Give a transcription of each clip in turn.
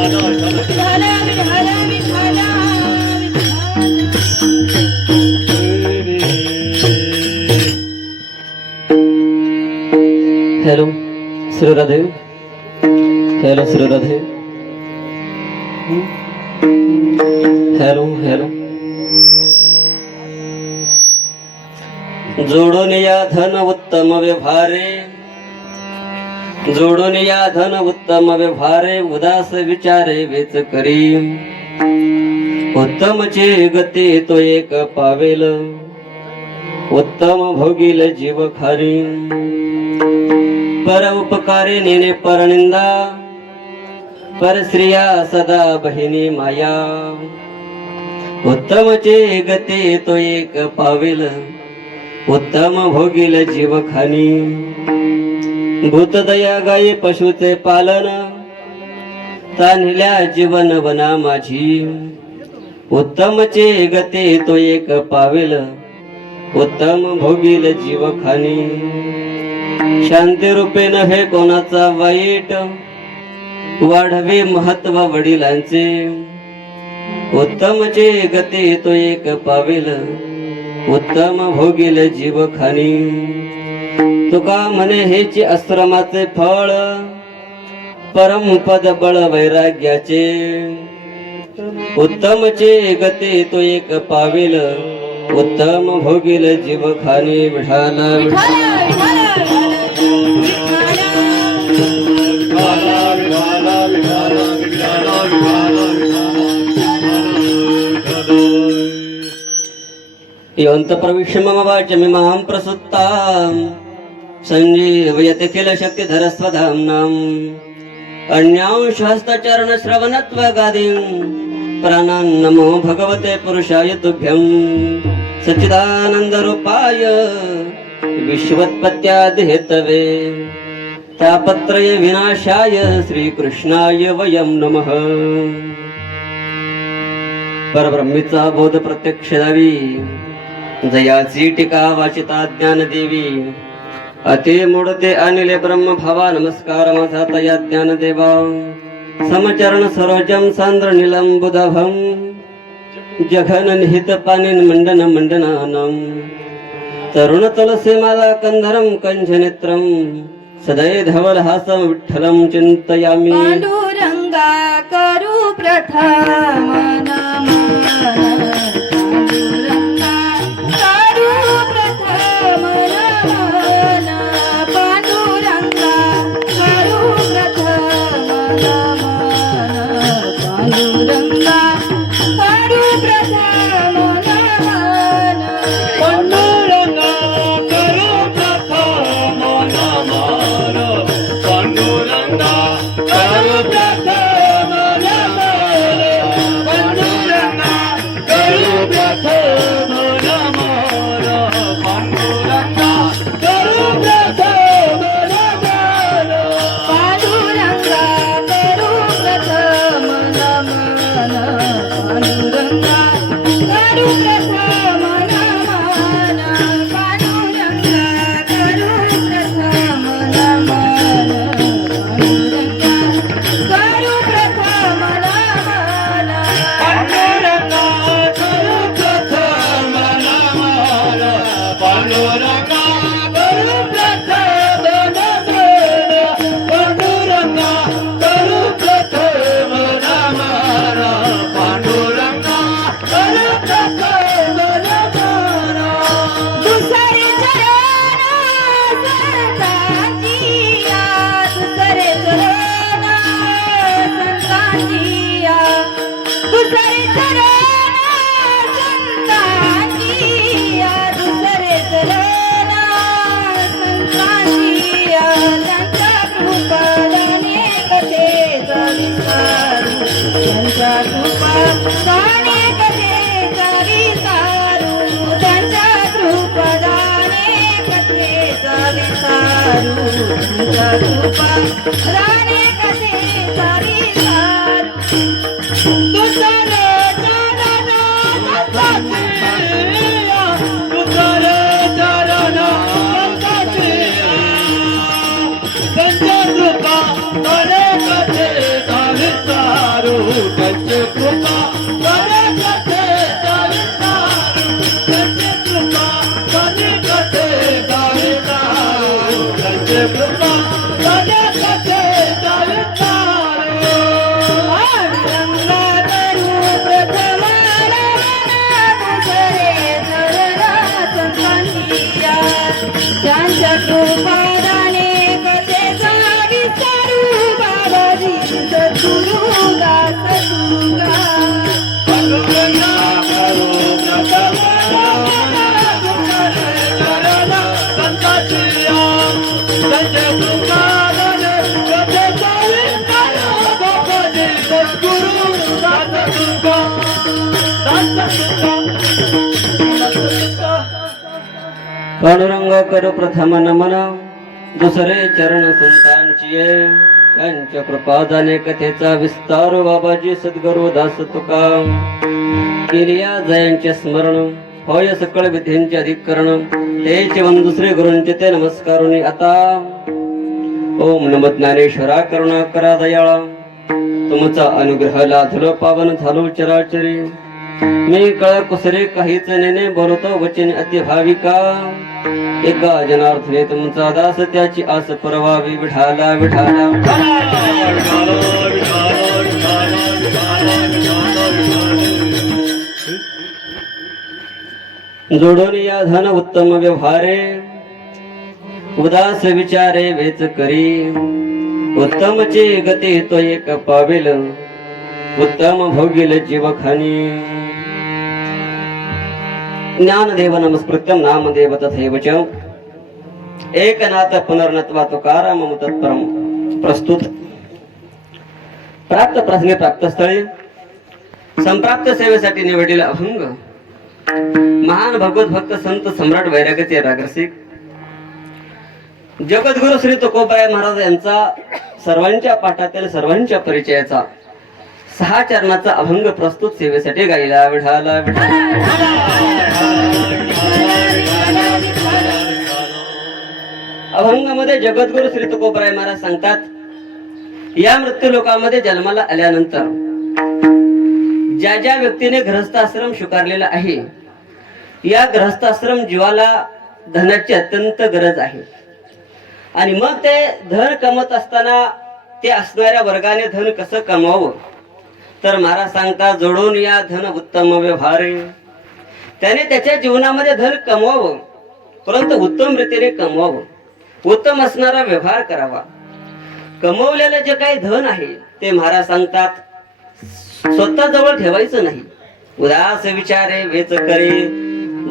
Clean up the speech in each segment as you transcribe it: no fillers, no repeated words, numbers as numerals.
Hello Shri Radhe, hello Shri Radhe, hello hello. जोडून या धन उत्तम व्यवहारे, जोडून या धन उत्तम व्यवहारे, उदास विचारे वेच करी. उत्तमचे गती तो एक पावेल, उत्तम भोगील जीव खारी. पर उपकारे नेने परनिंदा, पर स्त्रिया सदा बहिणी माया. उत्तमचे गती तो एक पावेल, उत्तम भोगील जीव खानी. भूतदया गायी पशुचे पालन, तान्हिल्या जीवन वना माझी. उत्तमचे गती तो एक पावेल, उत्तम भोगील जीव खानी. शांती रूपे नव्हे कोणाचा वाईट, वाढवे महत्व वडिलांचे. उत्तमचे गती तो एक पावेल, उत्तम भोगील जीव खानी. तुका म्हणे हेची आश्रमाचे फळ, परमपद बळ वैराग्याचे. उत्तमचे गती तो एक पावेल, उत्तम भोगील जीव खानी. विठाला योऽन्त प्रविश्य मम वाचमिमां प्रसुप्तां, सञ्जीवयते किल शक्तिधर स्वधाम्नाम्. अन्यांशहस्तचरण श्रवणत्वगादिं, प्राणान् नमो भगवते पुरुषाय तुभ्यं. सच्चिदानन्दरूपाय विश्वोत्पत्त्यादिहेतवे, तापत्रय विनाशाय श्रीकृष्णाय वयं नमः. परब्रह्मीचा बोध प्रत्यक्ष दावी, जयाची टीका वाचिता ज्ञानदेवी. अति मूढते अनिले ब्रह्म भावा, नमस्कार माझा तया ज्ञानदेवा. समचरण सरोजम सांद्र निलंबुदभम, जघन निहित पानिन मंडन मंडनानम. तरुण तुलसी माला कंधरम कंझनेत्रम, सदय धवल हासम विठ्ठलम चिंतयामि. पांडुरंगा करू प्रथम नमन, राणे कथेचा विचार कृपा सद्गुरु दास तुका पांडुरंग कर प्रथम नमन दुसरे चरण संतांची त्यांच्या कृपा जाणे कथेचा विस्तार बाबाजी सद्गुरु दास तुका केलिया जयांचे स्मरण होय सकळ विधींचे अधिकरण तेच वन दुसरे गुरूंचे ते नमस्कारुनी आता ओम नम ज्ञानेश्वरा करुणा करा दयाळा तुमचा अनुग्रह लाधलो पावन झालो चराचरी मी कळ कुसरे काहीच नेने बोलतो वचन अति भाविका एका जनार्दने तुमचा दास त्याची आस परवावी विठाला विठाला जोडून या धन उत्तम व्यवहारे उदास विचारे वेच करी उत्तमचे गती तो एक पावेल उत्तम भोगील जीवखानी ज्ञानदेव नमस्कृत्यम नामदेव तथैव च एकनाथ पुनर्नत्वा तुकाराम तत्परम प्रस्तुत प्राप्त प्रसंगी प्राप्त स्थळी संप्राप्त सेवेसाठी निवडलेला अभंग महान भगवत भक्त संत सम्राट वैराग्याचे रागरसिक जगद्गुरु श्री तुकोबाराय महाराज यांचा सर्वांच्या पाठातील सर्वांच्या परिचयाचा 6 चरणाचा अभंग प्रस्तुत सेवेसाठी गायला विठाला अभंगामध्ये जगद्गुरु श्री तुकोबाराय महाराज सांगतात या मृत्यू लोकामध्ये जन्माला आल्यानंतर ज्या ज्या व्यक्तीने गृहस्थाश्रम स्वीकारलेला आहे या गृहस्थाश्रम जीवाला धनाची अत्यंत गरज आहे आणि मग ते धन कमवत असताना ते असणाऱ्या वर्गाने धन कसं कमवावं तर महाराज सांगता जोडून या धन उत्तम व्यवहारे त्याने त्याच्या जीवनामध्ये धन कमवावं परंतु उत्तम रीतीने कमवावं उत्तम असणारा व्यवहार करावा कमवलेलं जे काही धन आहे ते महाराज सांगतात स्वतः जवळ ठेवायचं नाही उदास विचारे वेच करे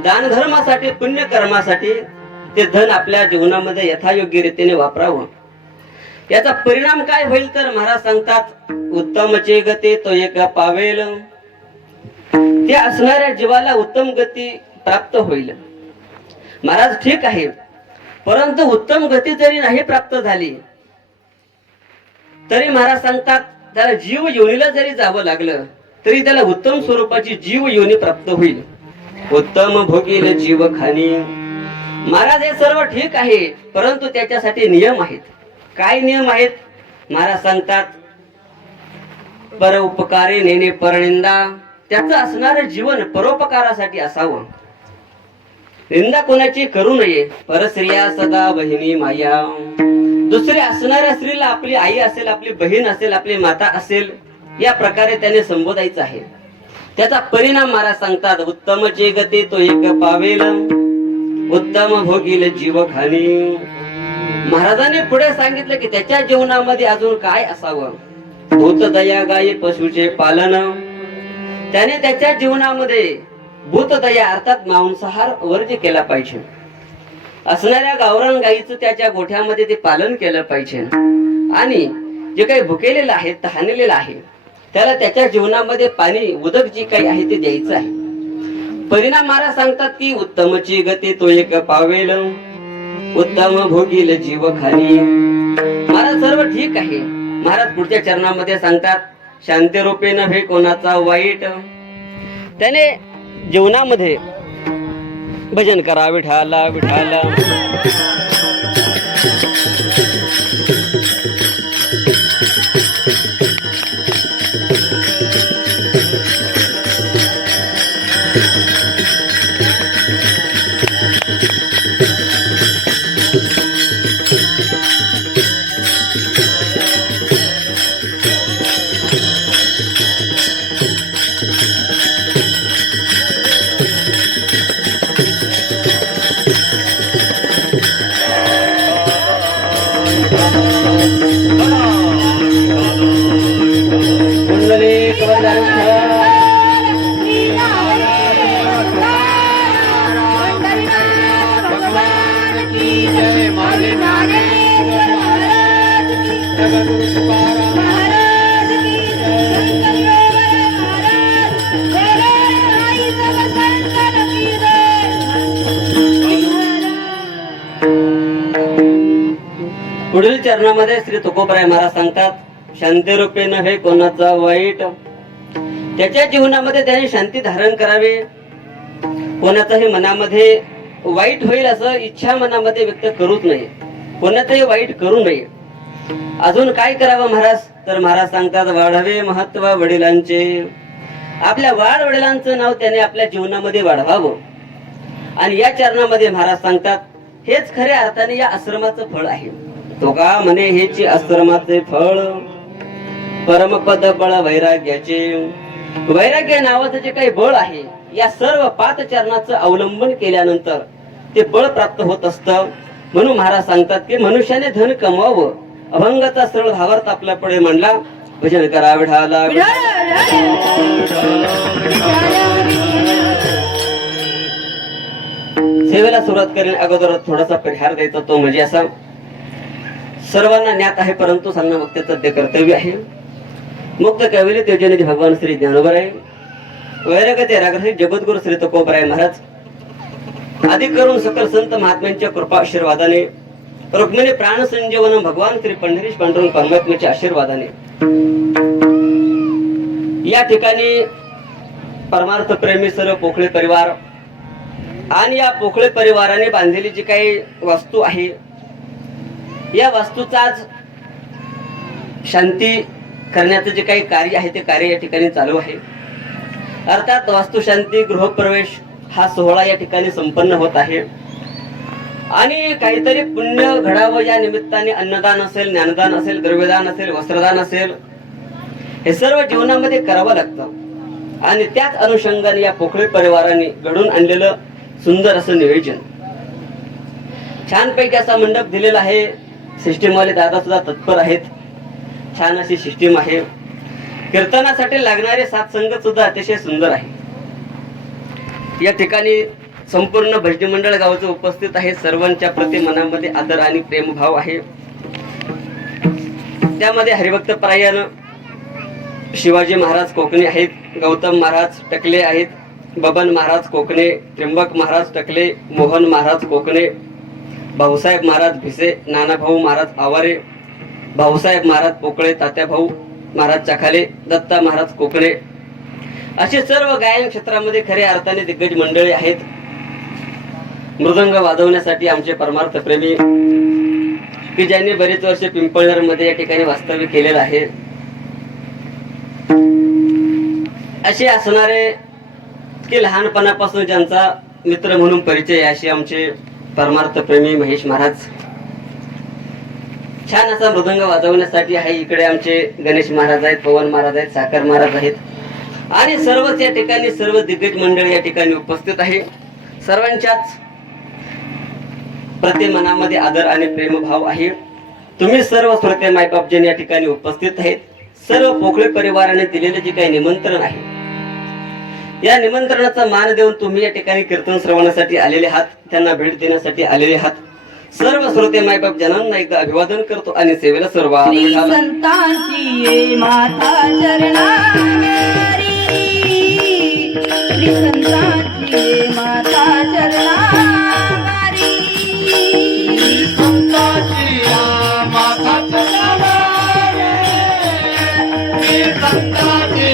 दान धर्मासाठी पुण्य कर्मासाठी ते धन आपल्या जीवनामध्ये यथायोग्य रीतीने वापरावं याचा परिणाम काय होईल तर महाराज सांगतात उत्तमचे गती तो एक पावेल ते असणाऱ्या जीवाला उत्तम गती प्राप्त होईल महाराज ठीक आहे परंतु उत्तम गती जरी नाही प्राप्त झाली तरी महाराज सांगतात त्याला जीव योनीला जरी जावं लागलं तरी त्याला उत्तम स्वरूपाची जीव योनी प्राप्त होईल उत्तम भोगील जीव खाणी महाराज हे सर्व ठीक आहे परंतु त्याच्यासाठी नियम आहेत काय नियम आहेत महाराज सांगतात पर उपकारे नेणे परनिंदा त्याचं असणारं जीवन परोपकारासाठी असावं निंदा कोणाची करू नये परस्त्रिया सदा बहिणी माया दुसरी असणाऱ्या स्त्रीला आपली आई असेल आपली बहीण असेल आपली माता असेल या प्रकारे त्याने संबोधायचं आहे त्याचा परिणाम महाराज सांगतात उत्तम जे गती तो एक पावेल उत्तम भोगील जीव खाणी महाराजांनी पुढे सांगितलं की त्याच्या जीवनामध्ये अजून काय असावं भूत दया गायी पशुचे पालन त्याने त्याच्या जीवनामध्ये भूत दया अर्थात मांसाहार वर्ज केला पाहिजे असणाऱ्या गावरान गायीचं त्याच्या गोठ्यामध्ये ते पालन केलं पाहिजे आणि जे काही भुकेलेलं आहे तहानलेलं आहे त्याला त्याच्या जीवनामध्ये पाणी उदक जे काही आहे ते द्यायचं आहे परिणाम महाराज सांगतात की उत्तमची गती तो एक पावेल उत्तम भोगील जीव खाणी महाराज सर्व ठीक आहे महाराज पुढच्या चरणामध्ये सांगतात शांती रूपे नव्हे कोणाचा वाईट त्याने जीवनामध्ये भजन करा विठाला विठाला पुढील चरणामध्ये श्री तुकोबराय महाराज सांगतात, शांती नव्हे कोणाचा वाईट. त्याच्या जीवनामध्ये त्याने शांती धारण करावे. कोणाचाही मनामध्ये वाईट होईल असं इच्छा मनामध्ये व्यक्त करूच नये. कोणाचंही वाईट करू नये. अजून काय करावं महाराज, तर महाराज सांगतात, वाढावे महत्व वडिलांचे. आपल्या वाढ वडिलांचं नाव त्याने आपल्या जीवनामध्ये वाढवावं. आणि या चरणामध्ये महाराज सांगतात, हेच खऱ्या अर्थाने या आश्रमाचं फळ आहे. तो का म्हणे, हेची आश्रमाचे फळ परमपद बळ वैराग्याचे. वैराग्य नावाचं जे काही बळ आहे, या सर्व 5 चरणाचं अवलंबन केल्यानंतर ते बळ प्राप्त होत असतं. म्हणून महाराज सांगतात की मनुष्याने धन कमवावं, अभंगाचा सरळ भावार्थ आपल्या पुढे मांडला. भजन करा विठाला. सेवेला सुरुवात करणे अगोदर थोडासा परिहार द्यायचा, तो म्हणजे असा, सर्वांना ज्ञात आहे परंतु सांगणं वक्त्याचं ते कर्तव्य आहे. मुक्त कविले तेजनिधी भगवान श्री ज्ञानोबराय, वैराग्य रागरसिक जगद्गुरु श्री तुकोबराय महाराज, अधिक करून सकल संत महात्म्यांच्या कृपा आशीर्वादाने, रुक्मिणी प्राण संजीवन भगवान श्री पंढरीश पांडुरंग परमात्म्याच्या आशीर्वादाने या ठिकाणी परमार्थ प्रेमी सर्व पोखळे परिवार आणि या पोखळे परिवाराने बांधलेली जी काही वास्तू आहे, या वास्तूचा आज शांती करण्याचं जे काही कार्य आहे ते कार्य या ठिकाणी चालू आहे. अर्थात वास्तुशांती गृहप्रवेश हा सोहळा या ठिकाणी संपन्न होत आहे. आणि काहीतरी पुण्य घडावं या निमित्ताने अन्नदान असेल, ज्ञानदान असेल, द्रव्यदान असेल, वस्त्रदान असेल, हे सर्व जीवनामध्ये करावं लागतं. आणि त्याच अनुषंगाने या पोखळे परिवाराने घडून आणलेलं सुंदर असं नियोजन, छानपैकी असा मंडप दिलेला आहे. सिस्टीमवाले दादा सुद्धा तत्पर आहेत. छान अशी सिस्टीम आहे. कीर्तनासाठी लागणारे साथसंगत सुद्धा अतिशय सुंदर आहे. या ठिकाणी संपूर्ण भजनी मंडळ गावाचं उपस्थित आहे. सर्वांच्या प्रति मनामध्ये आदर आणि प्रेमभाव आहे. त्यामध्ये हरिभक्त परायण शिवाजी महाराज कोकणे आहेत, गौतम महाराज टकले आहेत, बबन महाराज कोकणे, त्र्यंबक महाराज टकले, मोहन महाराज कोकणे, भाऊसाहेब महाराज भिसे, नानाभाऊ महाराज आवारे, भाऊसाहेब महाराज पोकळे, तात्याभाऊ महाराज चाखाले, दत्ता महाराज कोकणे, असे सर्व गायन क्षेत्रामध्ये खऱ्या अर्थाने दिग्गज मंडळी आहेत. मृदंग वाजवण्यासाठी आमचे परमार्थ प्रेमी की ज्यांनी बरेच वर्ष पिंपळनेर मध्ये या ठिकाणी वास्तव्य केलेलं आहे, असे असणारे की लहानपणापासून ज्यांचा मित्र म्हणून परिचय आहे, असे आमचे परमार्थ प्रेमी महेश महाराज. छान असा मृदंग वाजवण्यासाठी आहे. इकडे आमचे गणेश महाराज आहेत, पवन महाराज आहेत, साखर महाराज आहेत आणि सर्वच या ठिकाणी सर्व दिग्गज मंडळी या ठिकाणी उपस्थित आहे. सर्वांच्याच प्रति मनामध्ये आदर आणि प्रेमभाव आहे. तुम्ही सर्व श्रोते मायबाप जन या ठिकाणी उपस्थित आहेत. सर्व पोखळे परिवाराने दिलेले जे काही निमंत्रण आहे, या निमंत्रणाचा मान देऊन तुम्ही या ठिकाणी कीर्तन श्रवणासाठी आलेले आहात, त्यांना भेट देण्यासाठी आलेले आहात. सर्व श्रोते मायबाप जनांना एकदा अभिवादन करतो आणि सेवेला सर्व श्री संतांची ये माता चरणारी, श्री संतांची ये माता चरणारी, संताची माता चरणारी, संताची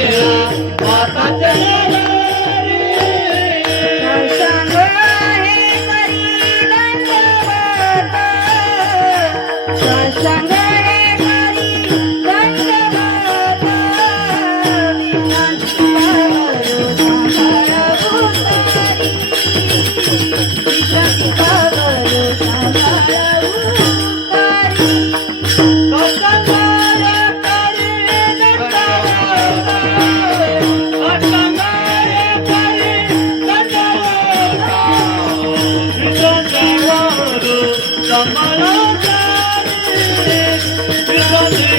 माता चरणारी, सांग हे करी दंडवत, सांग हे करी दंडवत, विश्वाची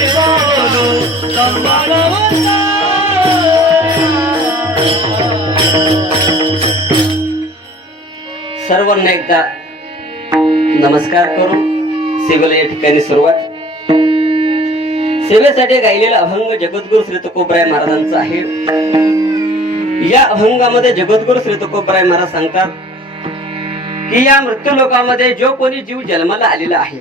सर्वांना एकदा नमस्कार करू सेवेला या ठिकाणी सुरुवात. सेवेसाठी गायलेला अभंग जगद्गुरु श्री तुकोबराय महाराजांचा आहे. या अभंगामध्ये जगद्गुरु श्री तुकोबराय महाराज सांगतात की या मृत्यू लोकामध्ये जो कोणी जीव जन्माला आलेला आहे,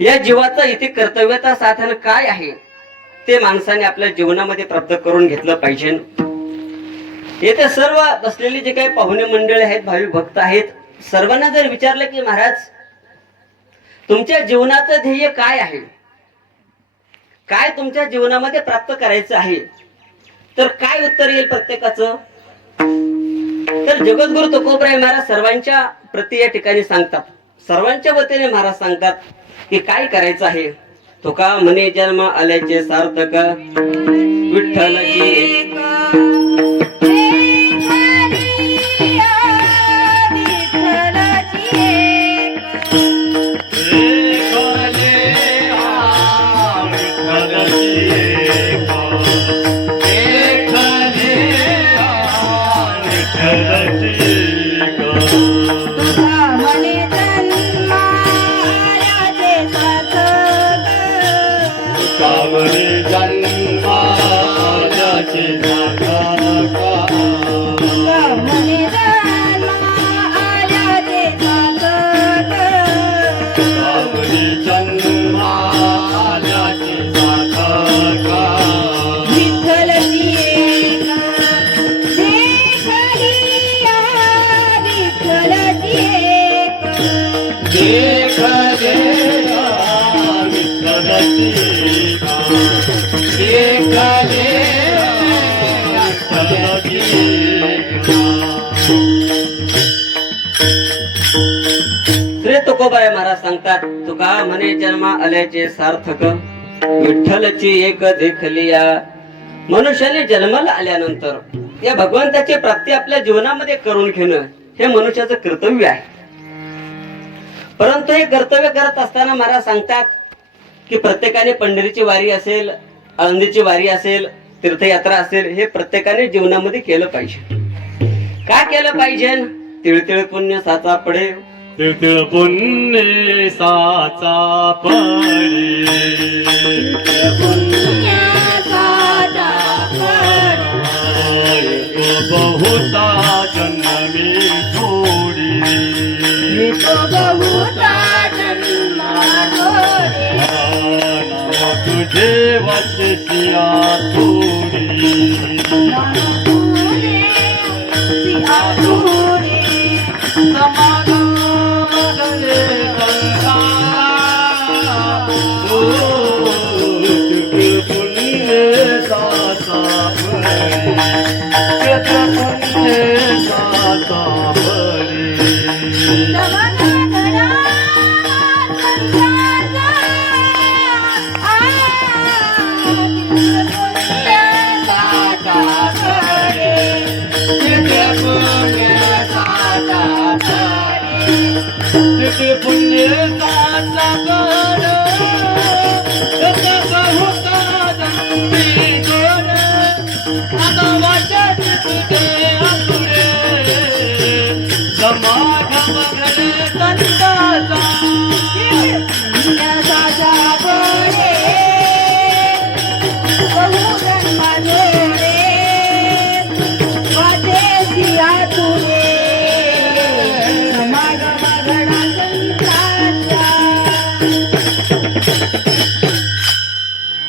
या जीवाचं इथे कर्तव्यता साधन काय आहे ते माणसाने आपल्या जीवनामध्ये प्राप्त करून घेतलं पाहिजे. येथे सर्व बसलेले जे काही पाहुणे मंडळी आहेत, भाविक भक्त आहेत, सर्वांना जर विचारलं की महाराज तुमच्या जीवनाचं ध्येय काय आहे, काय तुमच्या जीवनामध्ये प्राप्त करायचं आहे, तर काय उत्तर येईल प्रत्येकाचं? तर जगद्गुरु तुकोबराय महाराज सर्वांच्या प्रति या ठिकाणी सांगतात, सर्वांच्या वतीने महाराज सांगतात की काय करायचं आहे. तुका म्हणे जन्म आल्याचे सार्थक विठ्ठलजी श्री तुकोबाराय महाराज सांगतात, तुका म्हणे जन्म आल्याचे सार्थक विठ्ठलची एक देखलिया. मनुष्याने जन्माला आल्यानंतर या भगवंताची प्राप्ती आपल्या जीवनामध्ये करून घेणं हे मनुष्याचं कर्तव्य आहे. परंतु हे कर्तव्य करत असताना महाराज सांगतात की प्रत्येकाने पंढरीची वारी असेल, आळंदीची वारी असेल, तीर्थयात्रा असेल, हे प्रत्येकाने जीवनामध्ये केलं पाहिजे. का केलं पाहिजे? तिळतिळ पुण्य साचा पडे, तिळ पुण्य साचा पडे, बहुता जन्मी थोडी, तुझे वचसिया थोडी,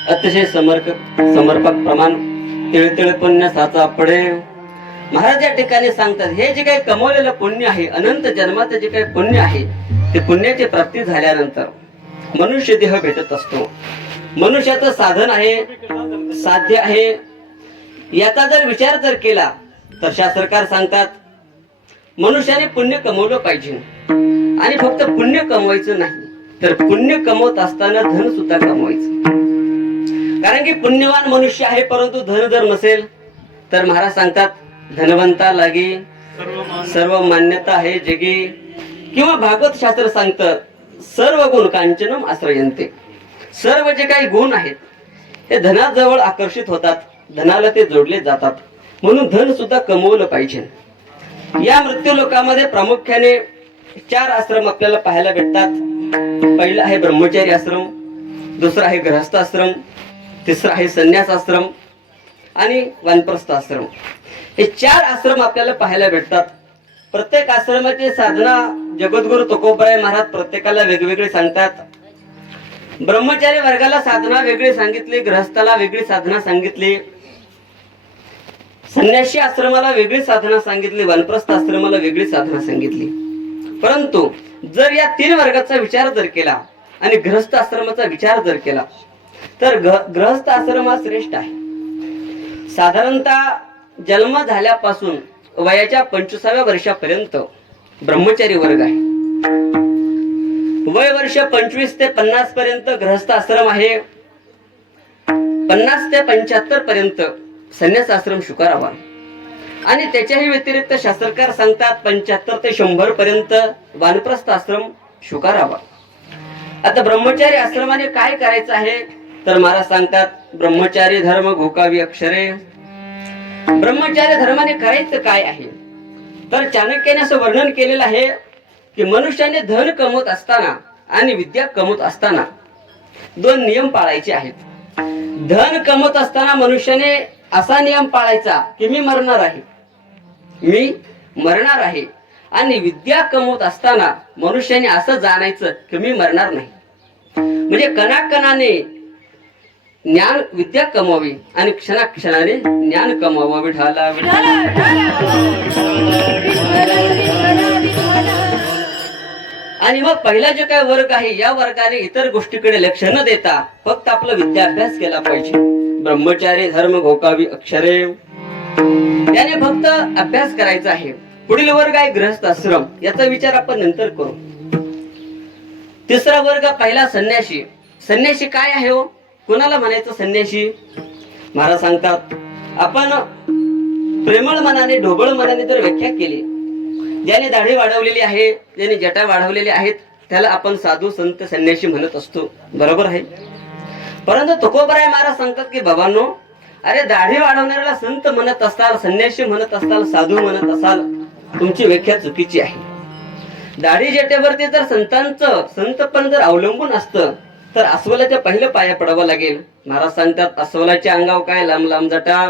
अतिशय समर्पक प्रमाण तिळतिळ पुण्य साचा पडे. महाराज या ठिकाणी सांगतात, हे जे काही कमवलेलं पुण्य आहे, अनंत जन्माचं जे काही पुण्य आहे, ते पुण्याची प्राप्ती झाल्यानंतर मनुष्य देह भेटत असतो. मनुष्याचं साधन आहे, साध्य आहे, याचा जर विचार जर केला तर शास्त्रकार सांगतात मनुष्याने पुण्य कमवलं पाहिजे. आणि फक्त पुण्य कमवायचं नाही, तर पुण्य कमवत असताना धन सुद्धा कमवायचं. कारण की पुण्यवान मनुष्य आहे, परंतु धन जर नसेल तर महाराज सांगतात धनवंता लागी सर्व मान्यता आहे जगी. किंवा भागवत शास्त्र सांगतं सर्व गुण कांचनम आश्रयंते. सर्व जे काही गुण आहेत ते धनाजवळ आकर्षित होतात, धनाला ते जोडले जातात. म्हणून धन सुद्धा कमवलं पाहिजे. या मृत्यू लोकामध्ये प्रामुख्याने 4 आश्रम आपल्याला पाहायला भेटतात. पहिला आहे ब्रह्मचारी आश्रम, दुसरा आहे गृहस्थ आश्रम, तिसरा आहे संन्यास आश्रम आणि वानप्रस्थ आश्रम. हे 4 आश्रम आपल्याला पाहायला भेटतात. प्रत्येक आश्रमाची साधना जगद्गुरु तुकोबराय महाराज प्रत्येकाला वेगवेगळे सांगतात. ब्रह्मचारी वर्गाला साधना वेगळी सांगितली, गृहस्थाला वेगळी साधना सांगितली, संन्यासी आश्रमाला वेगळी साधना सांगितली, वानप्रस्थ आश्रमाला वेगळी साधना सांगितली. परंतु जर या 3 वर्गाचा विचार जर केला आणि गृहस्थ आश्रमाचा विचार जर केला तर गृहस्थ आश्रम हा श्रेष्ठ आहे. साधारणतः जन्म झाल्यापासून वयाच्या 25व्या वर्षापर्यंत ब्रह्मचारी वर्ग आहे. वय वर्ष 25 ते 50 पर्यंत गृहस्थ आश्रम आहे. 50 ते 75 पर्यंत संन्यास आश्रम स्वीकारावा आणि त्याच्याही व्यतिरिक्त शास्त्रकार सांगतात 75 ते 100 पर्यंत वानप्रस्थ आश्रम स्वीकारावा. आता ब्रह्मचारी आश्रमाने काय करायचं आहे तर महाराज सांगतात ब्रह्मचारी धर्म घोकावी अक्षरे. ब्रह्मचारी धर्माने करायचं काय आहे तर चाणक्याने असं वर्णन केलेलं आहे की मनुष्याने धन कमवत असताना आणि विद्या कमवत असताना 2 नियम पाळायचे आहेत. धन कमवत असताना मनुष्याने असा नियम पाळायचा की मी मरणार आहे आणि विद्या कमवत असताना मनुष्याने असं जाणायचं की मी मरणार नाही. म्हणजे कणाकणाने ज्ञान विद्या कमवावी आणि क्षणाक्षणाने ज्ञान कमवावं. विठाला आणि मग पहिला जो काय वर्ग आहे या वर्गाने इतर गोष्टीकडे लक्ष न देता फक्त आपला विद्याभ्यास केला पाहिजे. ब्रह्मचारी धर्म घोकावी अक्षरे त्याने फक्त अभ्यास करायचा आहे. पुढील वर्ग आहे गृहस्थ आश्रम. याचा विचार आपण नंतर करू. तिसरा वर्ग पहिला संन्यासी. संन्यासी काय आहे हो, कोणाला म्हणायचं संन्यासी? महाराज सांगतात आपण प्रेमळ मनाने ढोबळ मनाने जर व्याख्या केली, ज्याने दाढी वाढवलेली आहे, ज्याने जटा वाढवलेल्या आहेत त्याला आपण साधू संत संन्यासी म्हणत असतो. बरोबर आहे. परंतु तुकोबराय महाराज सांगतात की बाबांनो, अरे दाढी वाढवणाऱ्याला संत म्हणत असाल, संन्यासी म्हणत असाल, साधू म्हणत असाल, तुमची व्याख्या चुकीची आहे. दाढी जटेवरती जर संतपण जर अवलंबून असतं तर अस्वलाच्या पहिलं पाया पडावं लागेल. महाराज सांगतात अस्वलाच्या अंगावर काय लांब लांब जटा,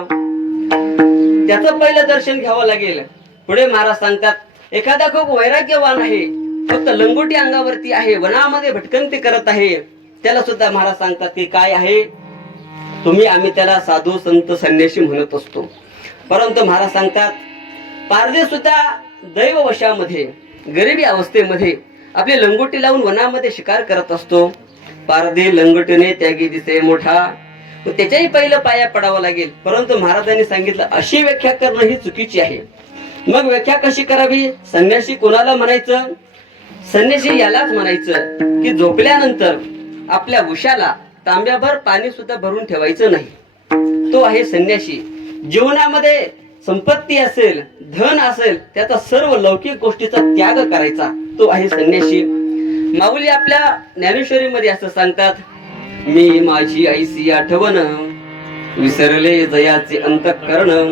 त्याचं पहिलं दर्शन घ्यावं लागेल. पुढे महाराज सांगतात एखादा खूप वैराग्यवान आहे, फक्त लंगोटी अंगावरती आहे, वनामध्ये भटकंती करत आहे, त्याला सुद्धा महाराज सांगतात की काय आहे आम्ही त्याला साधू संत संन्यासी म्हणत असतो. परंतु महाराज सांगतात पारदे सुद्धा दैववशामध्ये गरिबी अवस्थेमध्ये आपली लंगोटी लावून वनामध्ये शिकार करत असतो. पारदे लंगोटीने त्यागी दिसे मोठा, त्याच्याही पहिलं पाया पडावं लागेल. परंतु महाराजांनी सांगितलं अशी व्याख्या करणं ही चुकीची आहे. मग व्याख्या कशी करावी? संन्यासी कोणाला म्हणायचं? संन्यासी यालाच म्हणायचं की झोपल्यानंतर आपल्या उशाला तांब्याभर पाणी सुद्धा भरून ठेवायचं नाही, तो आहे संन्यासी. जीवनामध्ये संपत्ती असेल, धन असेल, त्याचा सर्व लौकिक गोष्टीचा त्याग करायचा, तो आहे संन्यासी. माऊली आपल्या ज्ञानेश्वरीमध्ये असं सांगतात, मी माझी आईसी आठवण विसरले जयाचे अंतःकरण,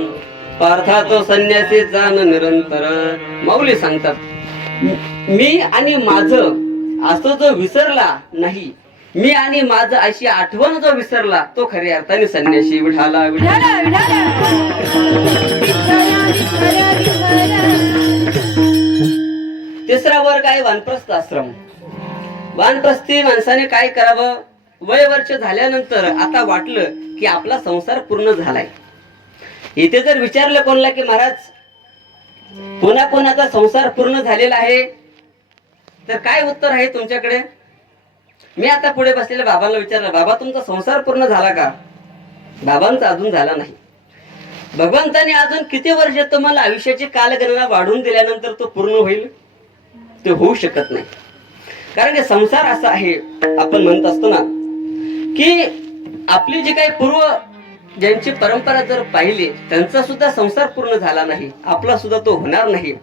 पार्था तो संन्यासी जाण निरंतर. माऊली सांगतात मी आणि माझं असं जो विसरला नाही, मी आणि माझं अशी आठवण जो विसरला, तो खऱ्या अर्थाने संन्यासी. विठाला तिसरा वर्ग आहे वानप्रस्थ आश्रम. वानप्रस्थी माणसाने काय करावं? वय वर्ष झाल्यानंतर आता वाटलं की आपला संसार पूर्ण झालाय. इथे जर विचारलं कोणाला की महाराज कोणाचा संसार पूर्ण झालेला आहे, तर काय उत्तर आहे तुमच्याकडे? मी आता पुढे बसलेल्या बाबांना विचारलं, बाबा तुमचा संसार पूर्ण झाला का? बाबांचा अजून झाला नाही. भगवंताने अजून किती वर्ष तुम्हाला आयुष्याची कालगणना वाढून दिल्यानंतर तो पूर्ण होईल? ते होऊ शकत नाही. कारण की संसार असा आहे, आपण म्हणत असतो ना की आपली जी काही पूर्व ज्यांची परंपरा जर पाहिली त्यांचा सुद्धा संसार पूर्ण झाला नाही, आपला सुद्धा तो होणार नाही.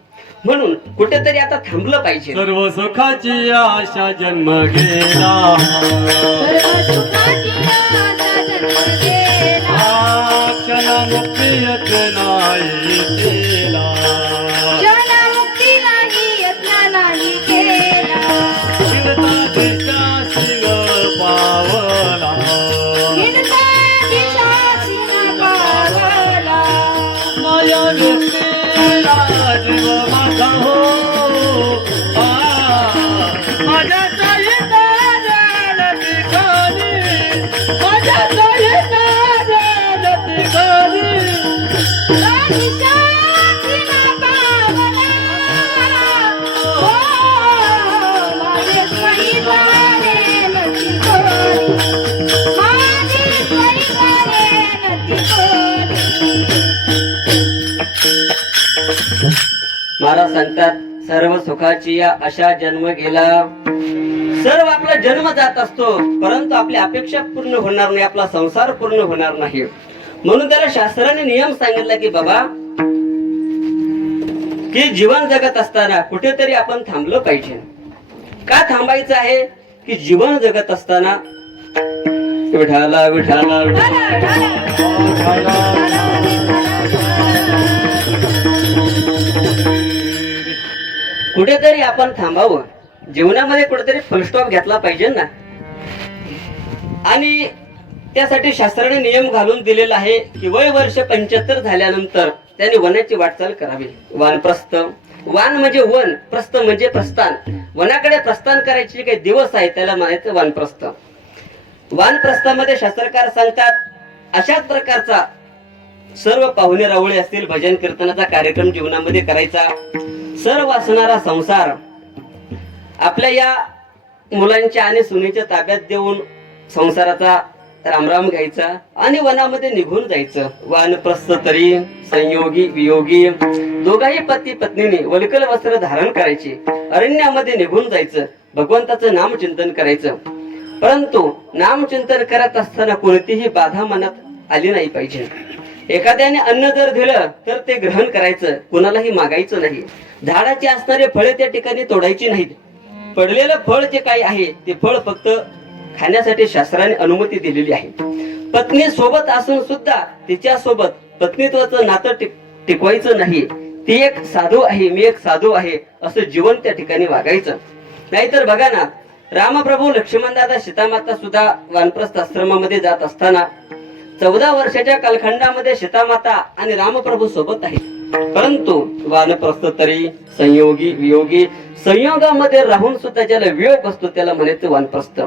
म्हणून कुठेतरी आता थांबलं पाहिजे. सर्व सुखाची आशा जन्म गेला, क्षण मुक्ती येत नाही केला, हिंडता दिशा शिव पावला, माया व्यक्तीला जीव माझा हो, माझ्या महाराज सांगतात सर्व सुखाची या अशा जन्म गेला. सर्व आपला जन्म जात असतो, परंतु आपली अपेक्षा पूर्ण होणार नाही, आपला संसार पूर्ण होणार नाही. म्हणून त्याला शास्त्राने नियम सांगितला की बाबा की जीवन जगत असताना कुठेतरी आपण थांबलं पाहिजे. का थांबायचं आहे की जीवन जगत असताना विठाला विठाला कुठेतरी आपण थांबावं. जीवनामध्ये कुठेतरी फुलस्टॉप घेतला पाहिजे ना. आणि त्यासाठी शास्त्राने नियम घालून दिलेला आहे की वय वर्ष 75 झाल्यानंतर त्याने वनाची वाटचाल करावी. वानप्रस्थ, वान म्हणजे वन, प्रस्थ म्हणजे प्रस्थान. वनाकडे प्रस्थान करायचे काही दिवस आहे त्याला म्हणायचं वानप्रस्थ. वानप्रस्थामध्ये शास्त्रकार सांगतात अशाच प्रकारचा सर्व पाहुणे रावळे असतील, भजन कीर्तनाचा कार्यक्रम जीवनामध्ये करायचा. सर्व असणारा संसार आपल्या या मुलांच्या आणि सुनेच्या ताब्यात देऊन संसाराचा रामराम घ्यायचा आणि वनामध्ये निघून जायचं. वानप्रस्थ तरी संयोगी वियोगी दोघाही पती पत्नीने वल्कल वस्त्र धारण करायचे, अरण्यामध्ये निघून जायचं, भगवंताचं नामचिंतन करायचं. परंतु नामचिंतन करत असताना कोणतीही बाधा मनात आली नाही पाहिजे. एखाद्याने अन्न जर दिलं तर ते ग्रहण करायचं, कुणालाही मागायचं नाही. झाडाची असणारे फळे त्या ठिकाणी तोडायची नाहीत. पडलेलं फळ जे काही आहे ते फळ फक्त खाण्यासाठी शास्त्राने अनुमती दिलेली आहे. पत्नी सोबत असून सुद्धा तिच्या सोबत पत्नीत्वाचं नातं टिकवायचं नाही. ती एक साधू आहे, मी एक साधू आहे असं जीवन त्या ठिकाणी वागायचं. नाहीतर बघा ना, रामप्रभू लक्ष्मणदादा सीतामाता सुद्धा वानप्रस्थ आश्रमामध्ये जात असताना 14 वर्षाच्या कालखंडामध्ये सीतामाता आणि रामप्रभू सोबत आहेत. परंतु वानप्रस्थ तरी संयोगी वियोगी संयोगामध्ये राहून सुद्धा ज्याला वियोग असतो त्याला म्हणायचं वानप्रस्थ.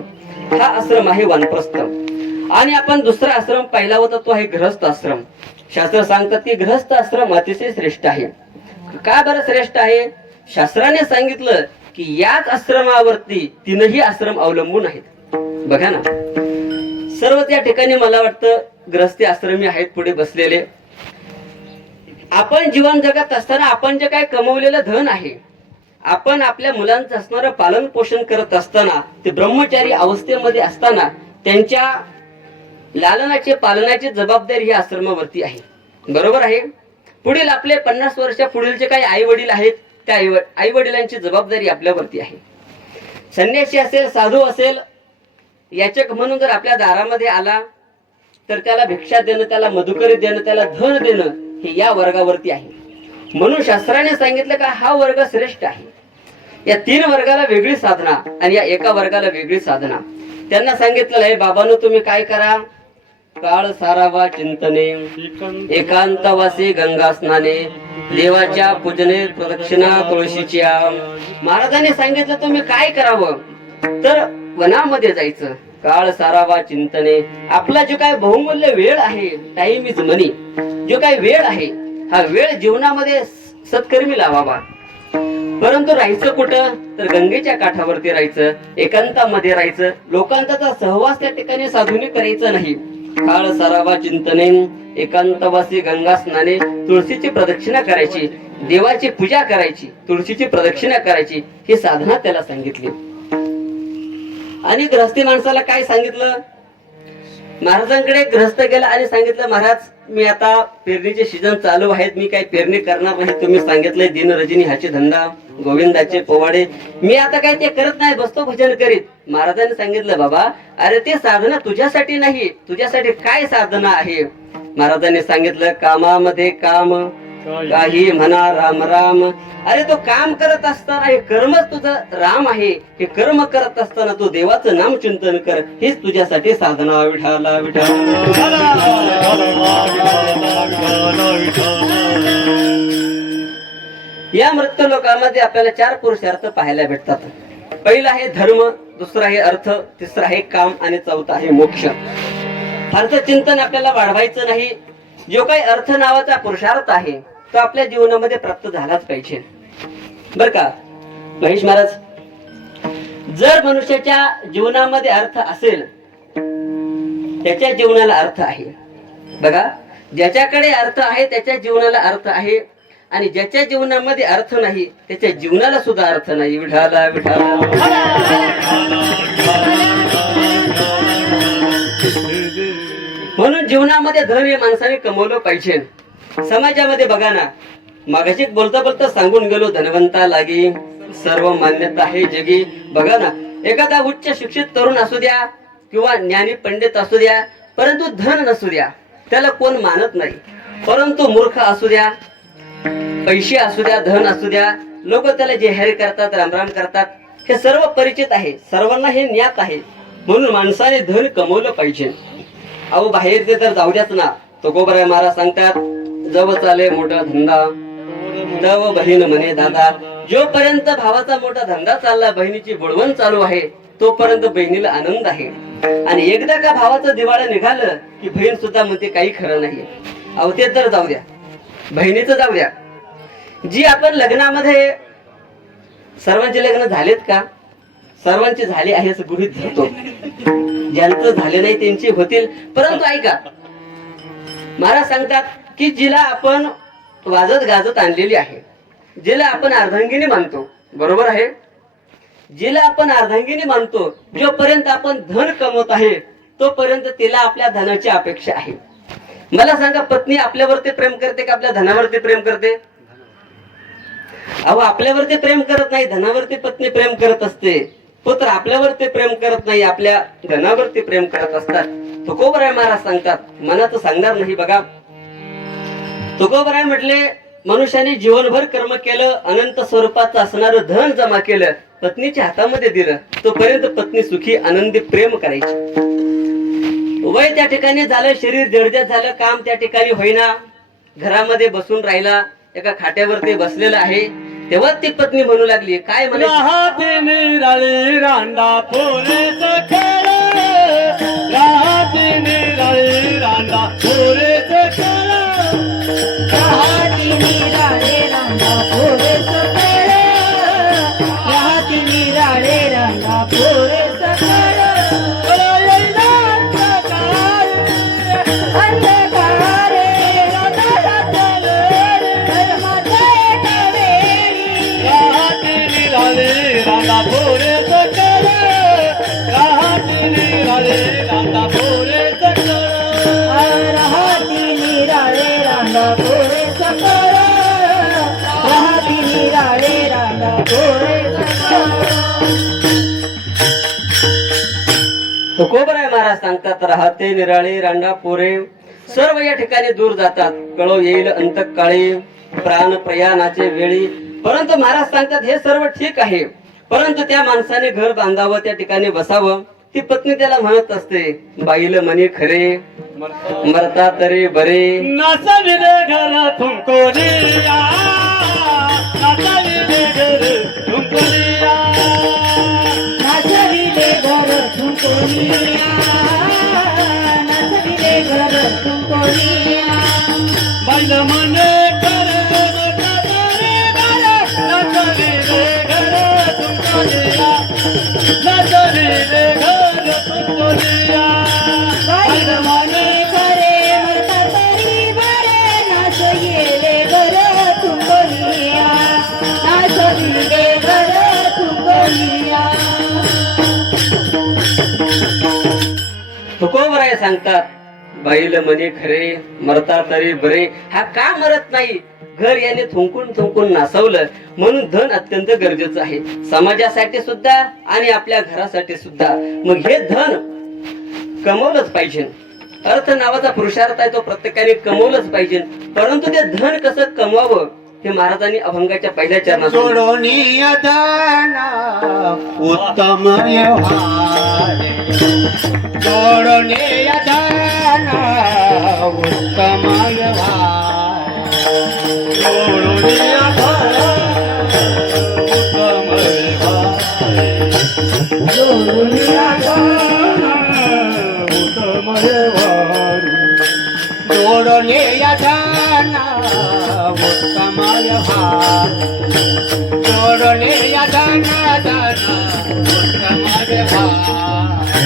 हा आश्रम आहे वानप्रस्थ. आणि आपण दुसरा आश्रम पाहिला होता तो आहे गृहस्थ आश्रम. शास्त्र सांगतात की गृहस्थ आश्रम अतिशय श्रेष्ठ आहे. का बरं श्रेष्ठ आहे? शास्त्राने सांगितलं की याच आश्रमावरती 3ही आश्रम अवलंबून आहेत. बघा ना, सर्व त्या ठिकाणी मला वाटतं गृहस्थी आश्रमी आहेत पुढे बसलेले. आपण जीवन जगत असताना आपण जे काय कमवलेलं धन आहे, आपण आपल्या मुलांचं असणारं पालन पोषण करत असताना, ते ब्रह्मचारी अवस्थेमध्ये असताना त्यांच्या लालनाचे पालनाची जबाबदारी या आश्रमावरती आहे. बरोबर आहे. पुढील आपले 50 वर्षा पुढीलचे काही आई वडील आहेत, त्या आई वडिलांची जबाबदारी आपल्यावरती आहे. संन्यासी असेल, साधू असेल, याचक म्हणून जर आपल्या दारामध्ये आला तर त्याला भिक्षा देणं, त्याला मधुकरी देणं, त्याला धन देणं हे या वर्गावरती आहे. म्हणून शास्त्राने सांगितलं का हा वर्ग श्रेष्ठ आहे. या 3 वर्गाला वेगळी साधना आणि या एका वर्गाला वेगळी साधना. त्यांना सांगितलेलं आहे बाबांनो तुम्ही काय करा, काळ सारावा चिंतने, एकांतवासी गंगा स्नाने, देवाच्या पूजने प्रदक्षिणा तुळशीच्या. महाराजांनी सांगितलं तुम्ही काय करावं तर वनामध्ये जायचं, काळ सारावा चिंतने. आपला जो काय बहुमूल्य वेळ आहे, टाइम इज मनी, जो काय वेळ आहे हा वेळ जीवनामध्ये सत्कर्मी लावावा. परंतु राहायचं कुठं तर गंगेच्या काठावरती राहायचं, एकांतामध्ये राहायचं. लोकांचा सहवास त्या ठिकाणी साधूनी करायचं नाही. काळ सारावा चिंतने, एकांतवासी गंगा स्नाने, तुळशीची प्रदक्षिणा करायची, देवाची पूजा करायची, तुळशीची प्रदक्षिणा करायची, ही साधना त्याला सांगितली. आणि गृहस्थी माणसाला काय सांगितलं, महाराजांकडे गृहस्थ गेला आणि सांगितलं महाराज मी आता पेरणीचे सीजन चालू आहेत, मी काही पेरणी करणार नाही. तुम्ही सांगितलंय दिन रजनी ह्याचे धंदा, गोविंदाचे पोवाडे, मी आता काही ते करत नाही, बसतो भजन करीत. महाराजांनी सांगितलं बाबा अरे ते साधना तुझ्यासाठी नाही, तुझ्यासाठी काय साधना आहे. महाराजांनी सांगितलं कामामध्ये काम, काही म्हणा राम राम. अरे तो काम करत असताना हे कर्मच तुझं राम आहे. हे कर्म करत असताना तू देवाचं नाम चिंतन कर, हीच तुझ्यासाठी साधना. विठाला विठाला. या मृत्यू लोकांमध्ये आपल्याला 4 पुरुषार्थ पाहायला भेटतात. पहिला आहे धर्म, दुसरा आहे अर्थ, तिसरा आहे काम आणि चौथा आहे मोक्ष. फारसं चिंतन आपल्याला वाढवायचं नाही. जो काही अर्थ नावाचा पुरुषार्थ आहे तो आपल्या जीवनामध्ये प्राप्त झालाच पाहिजे. बर का महेश महाराज, जर मनुष्याच्या जीवनामध्ये अर्थ असेल त्याच्या जीवनाला अर्थ आहे. बघा ज्याच्याकडे अर्थ आहे त्याच्या जीवनाला अर्थ आहे. आणि ज्याच्या जीवनामध्ये अर्थ नाही त्याच्या जीवनाला सुद्धा अर्थ नाही. विठाला विठाला. म्हणून जीवनामध्ये धन हे माणसाने कमवलं पाहिजे. समाजामध्ये बघा ना, मागाशी बोलता बोलता सांगून गेलो, धनवंता लागी सर्व मान्यता आहे जगी. बघा ना, एखादा उच्च शिक्षित तरुण असू द्या किंवा ज्ञानी पंडित असू द्या, परंतु धन नसू द्या त्याला कोण मानत नाही. परंतु मूर्ख असू द्या, पैसे असू द्या, धन असू द्या, लोक त्याला जेहारी करतात, रामराम करतात. हे सर्व परिचित आहे, सर्वांना हे ज्ञात आहे. म्हणून माणसाने धन कमवलं पाहिजे. अहो बाहेर ते तर जाऊ द्याच ना. तुकोबराय महाराज सांगतात, जव चाले मोठा धंदा तव बहीण म्हणे दादा. जोपर्यंत भावाचा मोठा धंदा चालला, बहिणीची बुडवण चालू आहे, तोपर्यंत बहिणीला आनंद आहे. आणि एकदा का भावाचं दिवाळं निघालं की बहीण सुद्धा म्हणते काही खरं नाही. अहो ते तर जाऊ द्या, बहिणीचं जाऊ द्या. जी आपण लग्नामध्ये, सर्वांचे लग्न झालेत का? सर्वांचे झाले आहे असं गृहीत धरतो. ज्यांचं झाले नाही त्यांची होतील. परंतु ऐका, महाराज सांगतात की जिला आपण वाजत गाजत आणलेली आहे, जिला आपण अर्धांगिनी मानतो, बरोबर आहे, जिला आपण अर्धांगिनी मानतो, जोपर्यंत आपण धन कमवत आहे तोपर्यंत तिला आपल्या धनाची अपेक्षा आहे. मला सांगा, पत्नी आपल्यावरती प्रेम करते का आपल्या धनावरती प्रेम करते? अहो आपल्यावरती प्रेम करत नाही, धनावरती पत्नी प्रेम करत असते. पुत्र आपल्यावरती प्रेम करत नाही, आपल्या धनावरती प्रेम करत असतात. तुकोबराय महाराज सांगतात, मनाचं सांगणार नाही. बघा, तुकोबराय म्हटले, मनुष्याने जीवनभर कर्म केलं, अनंत स्वरूपाचं असणारं धन जमा केलं, पत्नीच्या हातामध्ये दिलं, तोपर्यंत पत्नी सुखी आनंदी प्रेम करायची. वय त्या ठिकाणी झालं, शरीर जर्जर झालं, काम त्या ठिकाणी होईना, घरामध्ये बसून राहिला, एका खाट्यावरती बसलेला आहे, तेव्हा ती पत्नी म्हणू लागली, काय म्हणे, राहते निराळी रांडा पोरेचा खेळ, राहते निराळी रांडा पोरेचा खेळ, राहती निराळे रांगा पोरे सकळ, राहती निराळे रांगा पोरे सकळ. अंधकारे रातळ धर्माचे कवेरी, राहते निराळी रांडा पोरेचा खेळ, राहते निराळी रांडा पोरेचा खेळ. राहती निराळे रांगा पोरे सकळ, राहती निराळे रांगा पोरे सकळ. तुकोबराय महाराज सांगतात, राहते निराळे रांडा पोरे सर्व या ठिकाणी दूर जातात, कळो येईल अंतकाळी प्राण प्रयाणाचे वेळी. परंतु महाराज सांगतात, हे सर्व ठीक आहे, परंतु त्या माणसाने घर बांधावं, त्या ठिकाणी बसावं. ती पत्नी त्याला म्हणत असते, बाईल म्हणे खरे मरता तरी बरे. नाचविले घर तुमकोरिया, नाचविले घर तुमकोरिया, नाचविले घर तुमकोरिया, नाचविले घर तुमकोरिया. बाईल म्हणे खरे मरता तरी बरे. नाचविले घर तुमकोरिया, नाचविले घर तुमकोरिया. बाईल म्हणे खरे मरता तरी बरे, नाचविले घर तुमकोरिया, नाचविले घर तुमकोरिया. तुकोबराय सांगतात, बैल म्हणे खरे मरता तरी बरे. हा का मरत नाही? घर याने थुंकून थुंकून नासवलं. म्हणून धन अत्यंत गरजेचं आहे, समाजासाठी सुद्धा आणि आपल्या घरासाठी सुद्धा. मग हे धन कमवलंच पाहिजे. अर्थ नावाचा पुरुषार्थ आहे, तो प्रत्येकाने कमवलंच पाहिजे. परंतु ते धन कसं कमवावं हे महाराजांनी अभंगाच्या पहिल्या चरणात जोडोनी अदाना उत्तम व्यवहारे, जोडोनी अदाना उत्तम व्यवहारे, जोडोनी आधार उत्तम व्यवहारे, जोडून उत्तम व्यवहारे, जोडोनी अदाना उत्तम व्यवहारे, जोडोनी अदाना दाना उत्तम व्यवहारे,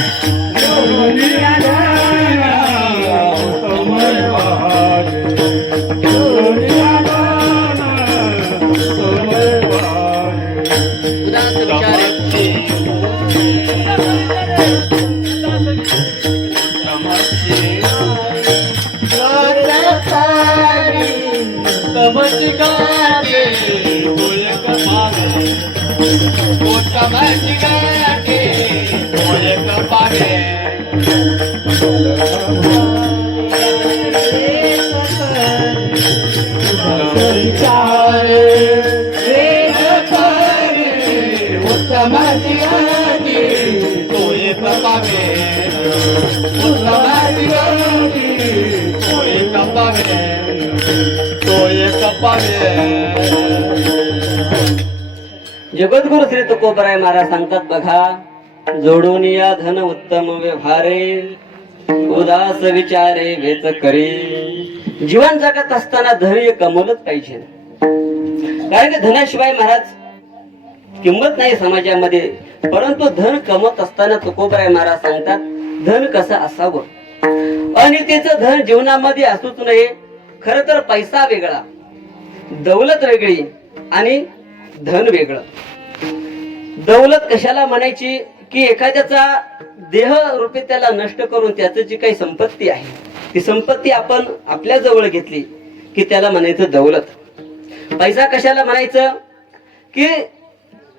जोडोनी आधार उत्तम व्यवहारे, जोडोनी आधार उत्तमाची गाठी तो एक पावे उत्तमाची गाठी तो एक पावे संचारे वेद करे उत्तमाची गाठी तो एक पावे उत्तमाची गाठी तो एक पावे तो एक पावे जगद्गुरु श्री तुकोबराय महाराज सांगतात बघा, जोडून या धन उत्तम व्यवहारे उदास विचारे वेच करे. जीवन जगत असताना धन हे कमवलंच पाहिजे, कारण की धनाशिवाय महाराज किंमत नाही समाजामध्ये. परंतु धन कमवत असताना तुकोबराय महाराज सांगतात धन कसं असावं. अनितीचं धन जीवनामध्ये असूच नये. खर तर पैसा वेगळा, दौलत वेगळी आणि धन वेगळं. दौलत कशाला म्हणायची की एखाद्याचा देह रूपी त्याला नष्ट करून त्याचं जी काही संपत्ती आहे ती संपत्ती आपण आपल्या जवळ घेतली की त्याला म्हणायचं दौलत. पैसा कशाला म्हणायचं की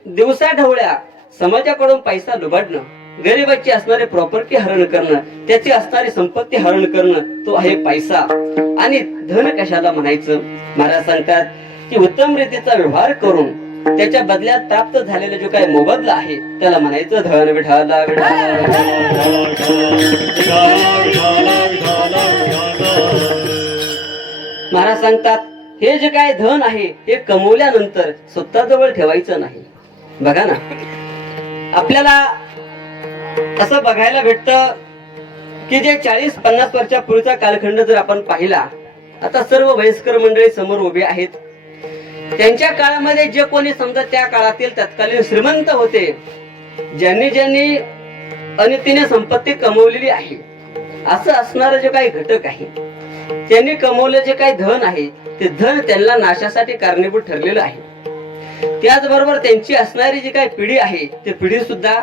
दिवसा ढवळ्या समाजाकडून पैसा लुबाडणं, गरिबाची असणारी प्रॉपर्टी हरण करणं, त्याची असणारी संपत्ती हरण करणं, तो आहे पैसा. आणि धन कशाला म्हणायचं. महाराज सांगतात की उत्तम रीतीचा व्यवहार करून त्याच्या बदल्यात प्राप्त झालेला जो काही मोबदला आहे त्याला म्हणायचं धन. विठाला महाराज सांगतात हे जे काय धन आहे हे कमवल्यानंतर स्वतःजवळ ठेवायचं नाही. बघा ना, आपल्याला असं बघायला भेटतं की जे 40-50 वर्षापूर्वीचा कालखंड जर आपण पाहिला, आता सर्व वयस्कर मंडळी समोर उभे आहेत. त्यांच्या काळामध्ये जे कोणी समजा त्या काळातील तत्कालीन श्रीमंत होते, ज्यांनी ज्यांनी अनितीने संपत्ती कमवलेली आहे, असं असणारं जे काही घटक आहे, त्यांनी कमवले जे काही धन आहे ते धन त्यांना नाशासाठी कारणीभूत ठरलेलं आहे. त्याचबरोबर त्यांची असणारी जी काही पिढी आहे ती पिढी सुद्धा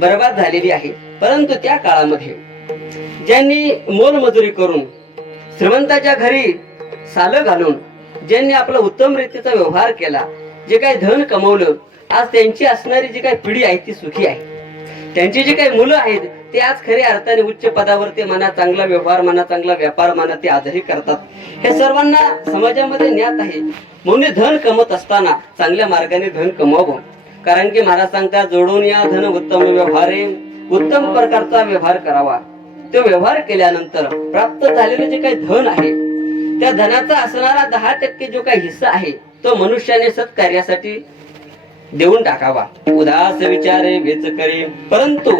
बर्बाद झालेली आहे. परंतु त्या काळामध्ये ज्यांनी मोलमजुरी करून श्रीमंताच्या घरी सालं घालून ज्यांनी आपला उत्तम रीतीचा व्यवहार केला, जे काही धन कमवलं, आज त्यांची असणारी जी काही पिढी आहे ती सुखी आहे. त्यांची जी काही मुलं आहेत ते आज खऱ्या अर्थाने उच्च पदावरती म्हणा, चांगला व्यवहार म्हणा, चांगला व्यापार म्हणा, ते आजही करतात. हे सर्वांना समाजामध्ये ज्ञात आहे. म्हणून धन कमवत असताना चांगल्या मार्गाने धन कमवावं. कारण की महाराज सांगतात जोडून या धन उत्तम व्यवहारे, उत्तम प्रकारचा व्यवहार करावा. तो व्यवहार केल्यानंतर प्राप्त झालेले जे काही धन आहे त्या धनाचा असणारा 10% जो काही हिस्सा आहे तो मनुष्याने सत्कार्यासाठी देऊन टाकावा. उदास विचारे वेच करे. परंतु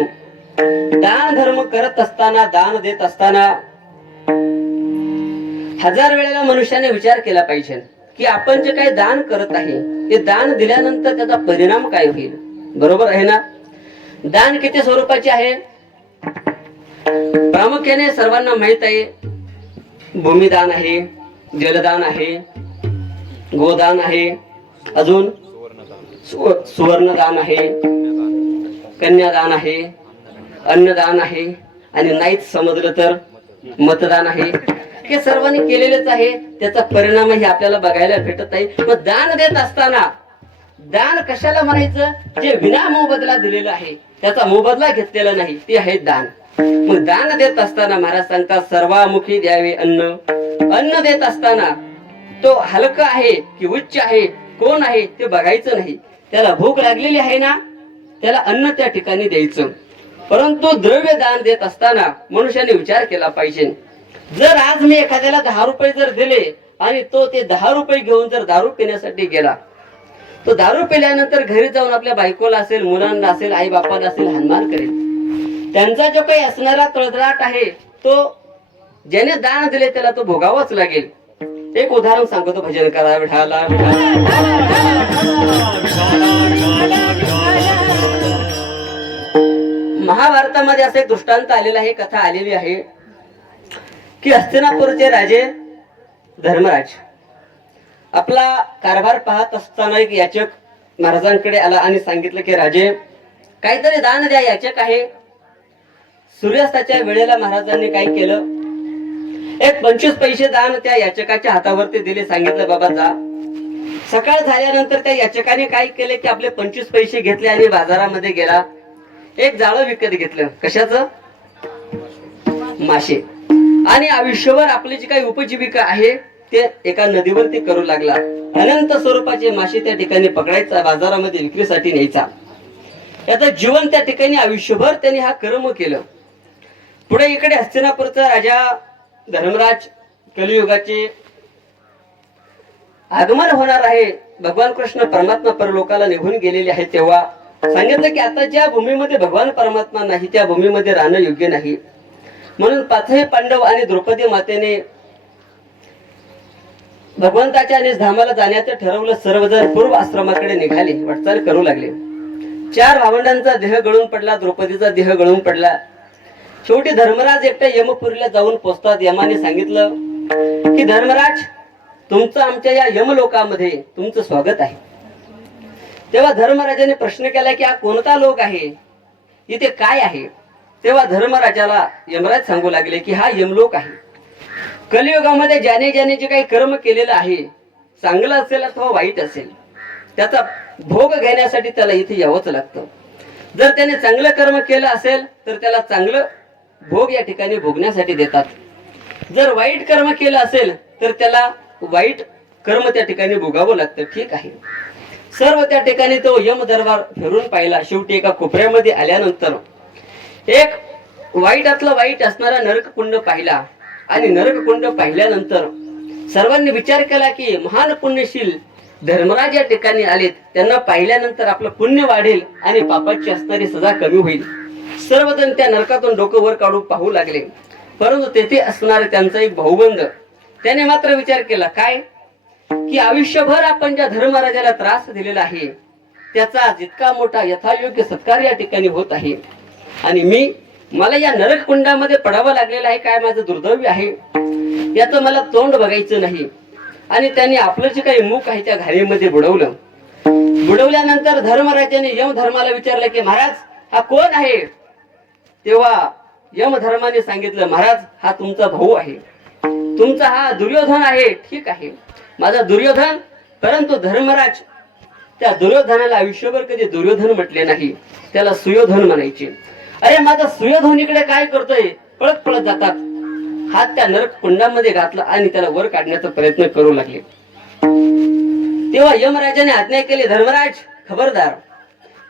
दान धर्म करत असताना, दान देत असताना 1000 वेळेला मनुष्याने विचार केला पाहिजे की आपण जे काही दान करत आहे ते दान दिल्यानंतर त्याचा परिणाम काय होईल. बरोबर आहे ना. दान किती स्वरूपाचे आहे प्रामुख्याने सर्वांना माहित आहे. भूमिदान आहे, जलदान आहे, गोदान आहे, अजून सुवर्णदान आहे, कन्यादान आहे, अन्नदान आहे आणि नाहीच समजलं तर मतदान आहे. हे सर्वांनी केलेलेच आहे. त्याचा परिणामही आपल्याला बघायला भेटत आहे. मग दान देत असताना दान कशाला म्हणायचं, जे विना मोबदला दिलेलं आहे, त्याचा मोबदला घेतलेला नाही, ते आहे दान. मग दान देत असताना महाराज सांगतात सर्वामुखी द्यावे अन्न. अन्न देत असताना तो हलका आहे की उच्च आहे, कोण आहे ते बघायचं नाही. त्याला भूक लागलेली आहे ना, त्याला अन्न त्या ठिकाणी द्यायचं. परंतु द्रव्य दान देत असताना मनुष्याने विचार केला पाहिजे. जर आज मी एखाद्याला 10 रुपये जर दिले आणि तो ते 10 रुपये घेऊन जर दारू पिण्यासाठी गेला, तो दारू पिल्यानंतर घरी जाऊन आपल्या बायकोला असेल, मुलांना असेल, आई बापाला असेल हानमार करेल. त्यांचा जो काही असणारा तळतळाट आहे तो ज्याने दान दिले त्याला तो भोगावाच लागेल. एक उदाहरण सांगतो. भजन करा विठाला महाभारतामध्ये असं एक दृष्टांत आलेला आहे, कथा आलेली आहे की हस्तिनापूरचे राजे धर्मराज आपला कारभार पाहत असताना एक याचक महाराजांकडे आला आणि सांगितलं की राजे काहीतरी दान द्या, याचक आहे. सूर्यास्ताच्या वेळेला महाराजांनी काय केलं, एक 25 पैसे दान त्या याचकाच्या हातावरती दिले. सांगितलं बाबा जा. सकाळ झाल्यानंतर त्या याचकाने काय केले की आपले 25 पैसे घेतले आणि बाजारामध्ये गेला. एक जाळं विकत घेतलं. कशाचं? मासे. आणि आयुष्यभर आपली जी काही उपजीविका आहे ते एका नदीवरती करू लागला. अनंत स्वरूपाचे मासे त्या ठिकाणी पकडायचा, बाजारामध्ये विक्रीसाठी न्यायचा. याचं जीवन त्या ठिकाणी आयुष्यभर त्यांनी हा कर्म केलं. पुढे इकडे हस्तिनापूरचा राजा धर्मराज, कलियुगाचे आगमन होणार आहे. भगवान कृष्ण परमात्मा परलोकाला निघून गेलेले आहे. तेव्हा सांगितलं की आता ज्या भूमीमध्ये भगवान परमात्मा नाही त्या भूमीमध्ये राहणं योग्य नाही. म्हणून पाचही पांडव आणि द्रौपदी मातेने भगवंताच्या आणि धामाला जाण्याचं ठरवलं. सर्वजण पूर्व आश्रमाकडे निघाले, वाटचाल करू लागले. 4 भावंडांचा देह गळून पडला, द्रौपदीचा देह गळून पडला. शेवटी धर्मराज एकट्या यमपुरीला जाऊन पोचतात. यमाने सांगितलं की धर्मराज, तुमचं आमच्या या यमलोकामध्ये तुमचं स्वागत आहे. तेव्हा धर्मराजाने प्रश्न केला की हा कोणता लोक आहे, इथे काय आहे? तेव्हा धर्मराजाला यमराज सांगू लागले की हा यमलोक आहे. कलियुगामध्ये ज्याने ज्याने जे काही कर्म केलेलं आहे, चांगलं असेल अथवा वाईट असेल, त्याचा भोग घेण्यासाठी त्याला इथे यावंच लागतं. जर त्याने चांगलं कर्म केलं असेल तर त्याला चांगलं भोग या ठिकाणी भोगण्यासाठी देतात. जर वाईट कर्म केलं असेल तर त्याला वाईट कर्म त्या ठिकाणी भोगावं लागतं. ठीक आहे. सर्व त्या ठिकाणी तो यम दरबार फिरून पाहिला. शेवटी एका कोपऱ्यामध्ये आल्यानंतर एक वाईटातला वाईट असणारा नरककुंड पाहिला. आणि नरककुंड पाहिल्यानंतर सर्वांनी विचार केला की महान पुण्यशील धर्मराज या ठिकाणी आलेत, त्यांना पाहिल्यानंतर आपलं पुण्य वाढेल आणि पापाची असणारी सजा कमी होईल. सर्वजण त्या नरकातून डोकं वर काढून पाहू लागले. परंतु तेथे असणारे त्यांचा एक भाऊबंद, त्याने मात्र विचार केला काय की आयुष्यभर आपण ज्या धर्मराजाला त्रास दिलेला आहे त्याचा जितका मोठा यथायोग्य सत्कार या ठिकाणी होत आहे आणि मला या नरक कुंडामध्ये पडावं लागलेलं आहे, काय माझं दुर्दैवी आहे, याचं मला तोंड बघायचं नाही. आणि त्यांनी आपलं जे काही मुख आहे त्या घाणीमध्ये बुडवलं. बुडवल्यानंतर धर्मराजाने यम धर्माला विचारलं की महाराज हा कोण आहे? तेव्हा यम धर्माने सांगितलं महाराज हा तुमचा भाऊ आहे, तुमचा हा दुर्योधन आहे. ठीक आहे, माझा दुर्योधन. परंतु धर्मराज त्या दुर्योधनाला आयुष्यभर कधी दुर्योधन म्हटले नाही, त्याला सुयोधन म्हणायचे. अरे माझा सुयोधन इकडे काय करतोय? पळत पळत जातात. हात त्या नरक कुंडामध्ये घातला आणि त्याला वर काढण्याचा प्रयत्न करू लागले. तेव्हा यमराजाने आज्ञा केली धर्मराज खबरदार,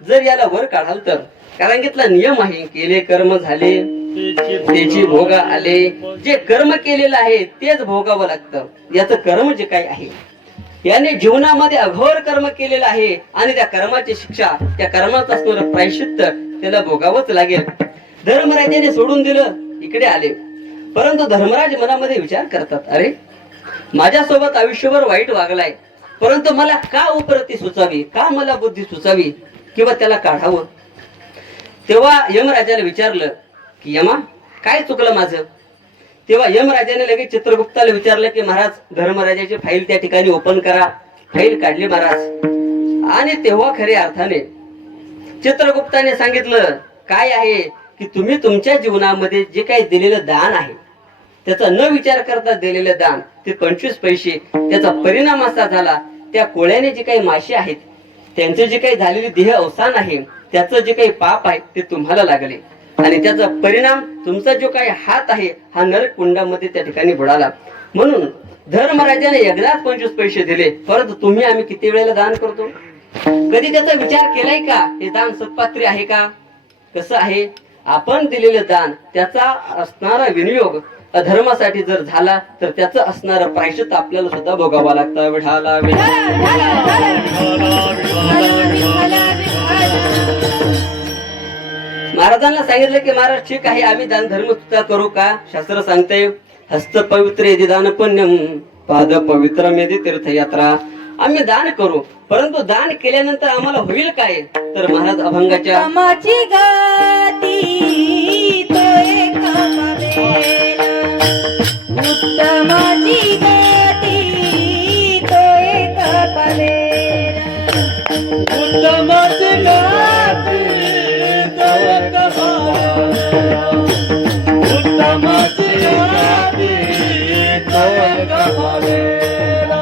जर याला वर काढाल तर, कारण घेतला नियम आहे, केले कर्म झाले त्याची भोगा आले. जे कर्म केलेलं आहे तेच भोगावं लागतं. याचं कर्म जे काही आहे, याने जीवनामध्ये अघोर कर्म केलेलं आहे आणि त्या कर्माची शिक्षा, त्या कर्माचं असणारं प्रायश्चित्त त्याला भोगावंच लागेल. धर्मराजाने सोडून दिलं, इकडे आले. परंतु धर्मराज मनामध्ये विचार करतात, अरे माझ्यासोबत आयुष्यभर वाईट वागलाय, परंतु मला का उपरती सुचावी, का मला बुद्धी सुचावी किंवा त्याला काढावं. तेव्हा यमराजाला विचारलं की यमा काय चुकलं माझं. तेव्हा यमराजाने लगेच चित्रगुप्ताला विचारलं की महाराज धर्मराजाची फाईल त्या ठिकाणी ओपन करा. फाईल काढली महाराज. आणि तेव्हा खऱ्या अर्थाने चित्रगुप्ताने सांगितलं काय आहे की तुम्ही तुमच्या जीवनामध्ये जे काही दिलेलं दान आहे त्याचा न विचार करता दिलेलं दान ते 25 पैसे, त्याचा परिणाम असा झाला त्या कोळ्याने जे काही मासे आहेत त्यांचे जे काही झालेले देह अवसान आहे त्याचं जे काही पाप आहे ते तुम्हाला लागले आणि त्याचा परिणाम तुमचा जो काही हात आहे हा नरक कुंडामध्ये त्या ठिकाणी बुडाला. म्हणून धर्मराजाने एकदाच 25 पैसे दिले, परंतु तुम्ही आम्ही किती वेळेला दान करतो? कधी त्याचा विचार केलाय का? हे दान सत्पात्री आहे का? कसं आहे? आपण दिलेलं दान त्याचा असणारा विनियोग अधर्मासाठी जर झाला तर त्याचं असणारं प्रायश्चित्त आपल्याला सुद्धा भोगावं लागतं. विठाला महाराजांना सांगितलं की महाराज ठीक आहे, आम्ही दान धर्म सुद्धा करू का? शास्त्र सांगते हस्त पवित्र यदि दान पुण्यम पाद पवित्र मेदी तीर्थयात्रा. आम्ही दान करू, परंतु दान केल्यानंतर आम्हाला होईल काय? तर महाराज अभंगाच्या उत्तमाची गती तो एक पावेना, उत्तमाची गती तो एक पावेना, उत्तमाची गती तो एक पावेना, उत्तमाची गती पावेला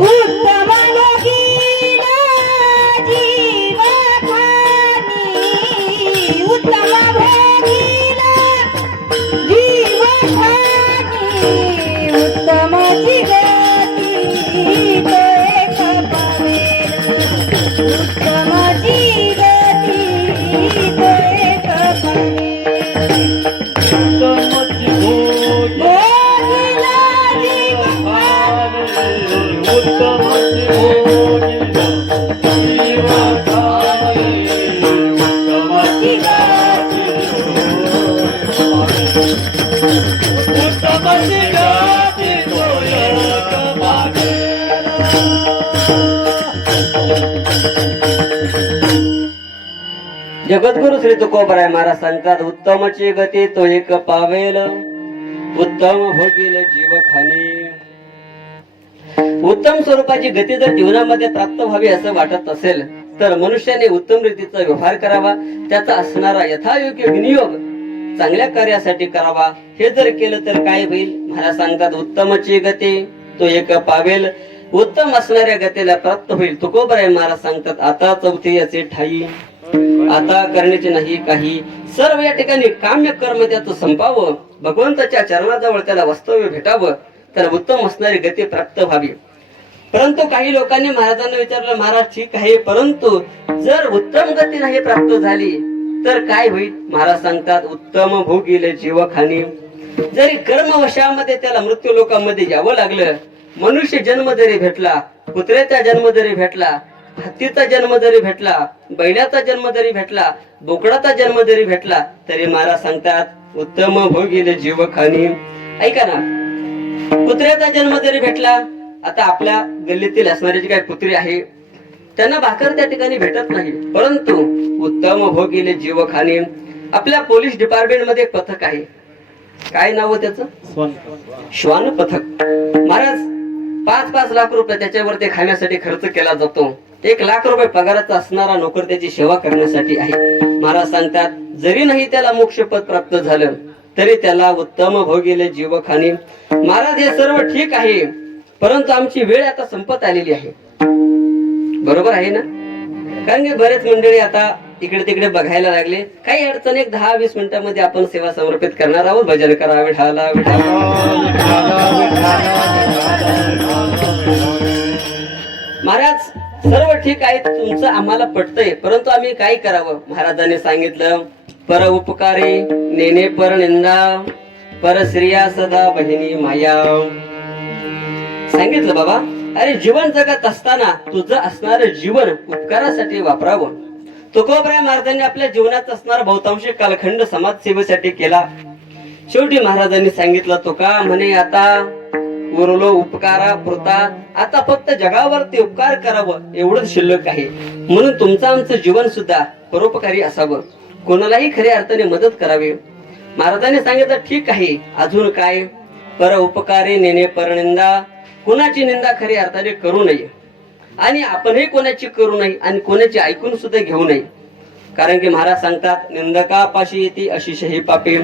उत्तम भोगीला जीव खानी उत्तम भोगीला जीव खानी उत्तमाची गती तो एक पावेला उत्तमाची गती तो एक पावेला उत्तमची भोगी भोगीला जीव उत्तमची भोगीला जीव खाणी उत्तमची गाती उत्तमची गाती तोयक पावेला जगद्गुरु श्री तुकोबराय महाराज सांगतात उत्तमची गती तो एक पावेल उत्तम भोगील जीव खाणी. उत्तम स्वरूपाची गती जर जीवनामध्ये प्राप्त व्हावी असं वाटत असेल तर मनुष्याने उत्तम रीतीचा व्यवहार करावा, त्याचा असणारा यथायोग्य विनियोग चांगल्या कार्यासाठी करावा. हे जर केलं तर काय होईल? महाराज सांगतात उत्तमची गती तो एक पावेल, उत्तम असणाऱ्या गतीला प्राप्त होईल. तुकोबराय महाराज सांगतात आता चौथी याचे ठाई, आता करण्याचे नाही काही, सर्व या ठिकाणी काम्य कर्म त्याचं संपावं, भगवंताच्या चरणाजवळ त्याला वास्तव्य भेटावं, त्याला उत्तम असणारी गती प्राप्त व्हावी. परंतु काही लोकांनी महाराजांना विचारलं, महाराज ठीक आहे, परंतु जर उत्तम गती नाही प्राप्त झाली तर काय होईल? महाराज सांगतात उत्तम भोगील जीव खाणी. जरी कर्मवशामध्ये त्याला मृत्यू लोकांमध्ये यावं लागलं, मनुष्य जन्म जरी भेटला, कुत्र्याचा जन्म जरी भेटला, हत्तीचा जन्म जरी भेटला, बैलाचा जन्म जरी भेटला, बोकडाचा जन्म जरी भेटला, तरी महाराज सांगतात उत्तम भोगील जीव खाणी. ऐका ना, कुत्र्याचा जन्म जरी भेटला, आता आपल्या गल्लीतील असणारे जे काही कुत्रे आहे त्यांना भाकर त्या ठिकाणी भेटत नाही, परंतु उत्तम भोगील जीव खाणी. आपल्या पोलीस डिपार्टमेंट मध्ये एक पथक आहे, काय नाव आहे त्याचं? श्वान पथक. महाराज 5-5 लाख रुपये त्याच्यावर ते खाण्यासाठी खर्च केला जातो. 1 लाख रुपये पगाराचा असणारा नोकर त्याची सेवा करण्यासाठी आहे. महाराज सांगतात जरी नाही त्याला मोक्षपद प्राप्त झालं तरी त्याला उत्तम भोगील जीव खाणी. महाराज हे सर्व ठीक आहे, परंतु आमची वेळ आता संपत आलेली आहे. बरोबर आहे ना? कारण की बरेच मंडळी आता इकडे तिकडे बघायला लागले. काही अडचण 10-20 मिनिटांमध्ये आपण सेवा समर्पित करणार आहोत. भजन करा विठाला विठाला. महाराज सर्व ठीक आहे, तुमचं आम्हाला पटतंय, परंतु आम्ही काय करावं? महाराजांनी सांगितलं पर उपकारी नेने पर निंदा, पर श्रिया सदा बहिणी माया. सांगितलं बाबा, अरे जीवन जगत असताना तुझं असणारं जीवन उपकारासाठी वापरावं. तुकोबराय महाराजांनी आपल्या जीवनात असणारा बहुतांश कालखंड समाजसेवेसाठी केला. शेवटी महाराजांनी सांगितलं तुका म्हणे आता उरलो उपकारा पुरता, आता फक्त जगावरती उपकार करावं एवढंच शिल्लक आहे. म्हणून तुमचं आमचं जीवन सुद्धा परोपकारी असावं, कोणालाही खऱ्या अर्थाने मदत करावी. महाराजांनी सांगितलं ठीक आहे, अजून काय? पर उपकारी नेने पर निंदा, कोणाची निंदा खऱ्या अर्थाने करू नये आणि आपणही कोणाची करू नये आणि कोणाची ऐकून सुद्धा घेऊ नये. कारण की महाराज सांगतात निंदकापाशी येते अशिषही पापे.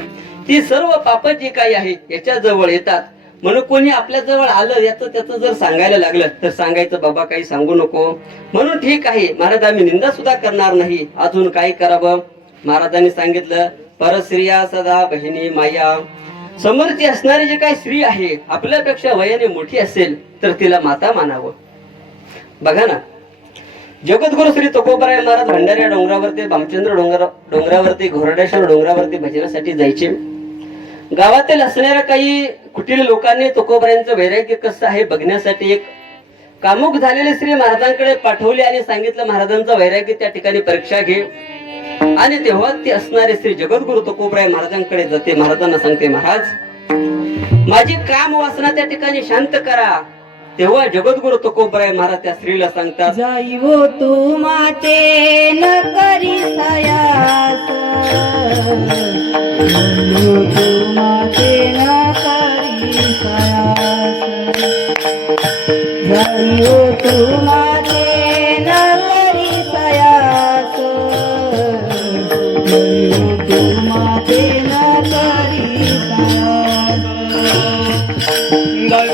ती सर्व पाप जी काही आहे याच्या जवळ येतात. म्हणून कोणी आपल्या जवळ आलं याचं त्याचं जर सांगायला लागलं तर सांगायचं बाबा काही सांगू नको. म्हणून ठीक आहे महाराज आम्ही निंदा सुद्धा करणार नाही, अजून काय करावं? महाराजांनी सांगितलं परस्त्रिया सदा बहिणी माया. समोरची असणारी जे काही स्त्री आहे आपल्यापेक्षा वयाने मोठी असेल तर तिला माता मानावं. बघा ना, जगद्गुरु श्री तुकोबराय महाराज भंडाऱ्या डोंगरावरती, भामचंद्र डोंगरावरती, घोरडेश्वर डोंगरावरती भजनासाठी जायचे. गावातील असणाऱ्या काही कुटील लोकांनी तुकोबरायांचं वैराग्य कसं आहे बघण्यासाठी एक कामुक झालेले श्री महाराजांकडे पाठवले आणि सांगितलं महाराजांचं वैराग्य त्या ठिकाणी परीक्षा घे. आणि तेव्हा ती असणारे श्री जगद्गुरु तुकोबराय महाराजांकडे जाते. महाराजांना सांगते महाराज माझी काम वासना त्या ठिकाणी शांत करा. तेव्हा जगद्गुरु तुकोबराय महाराज त्या स्त्रीला सांगतात जाईवो तू माते न करी सयास, तू माते न करी सयास, जाईवो तू माते न करी सयास, तू माते न करी सयास.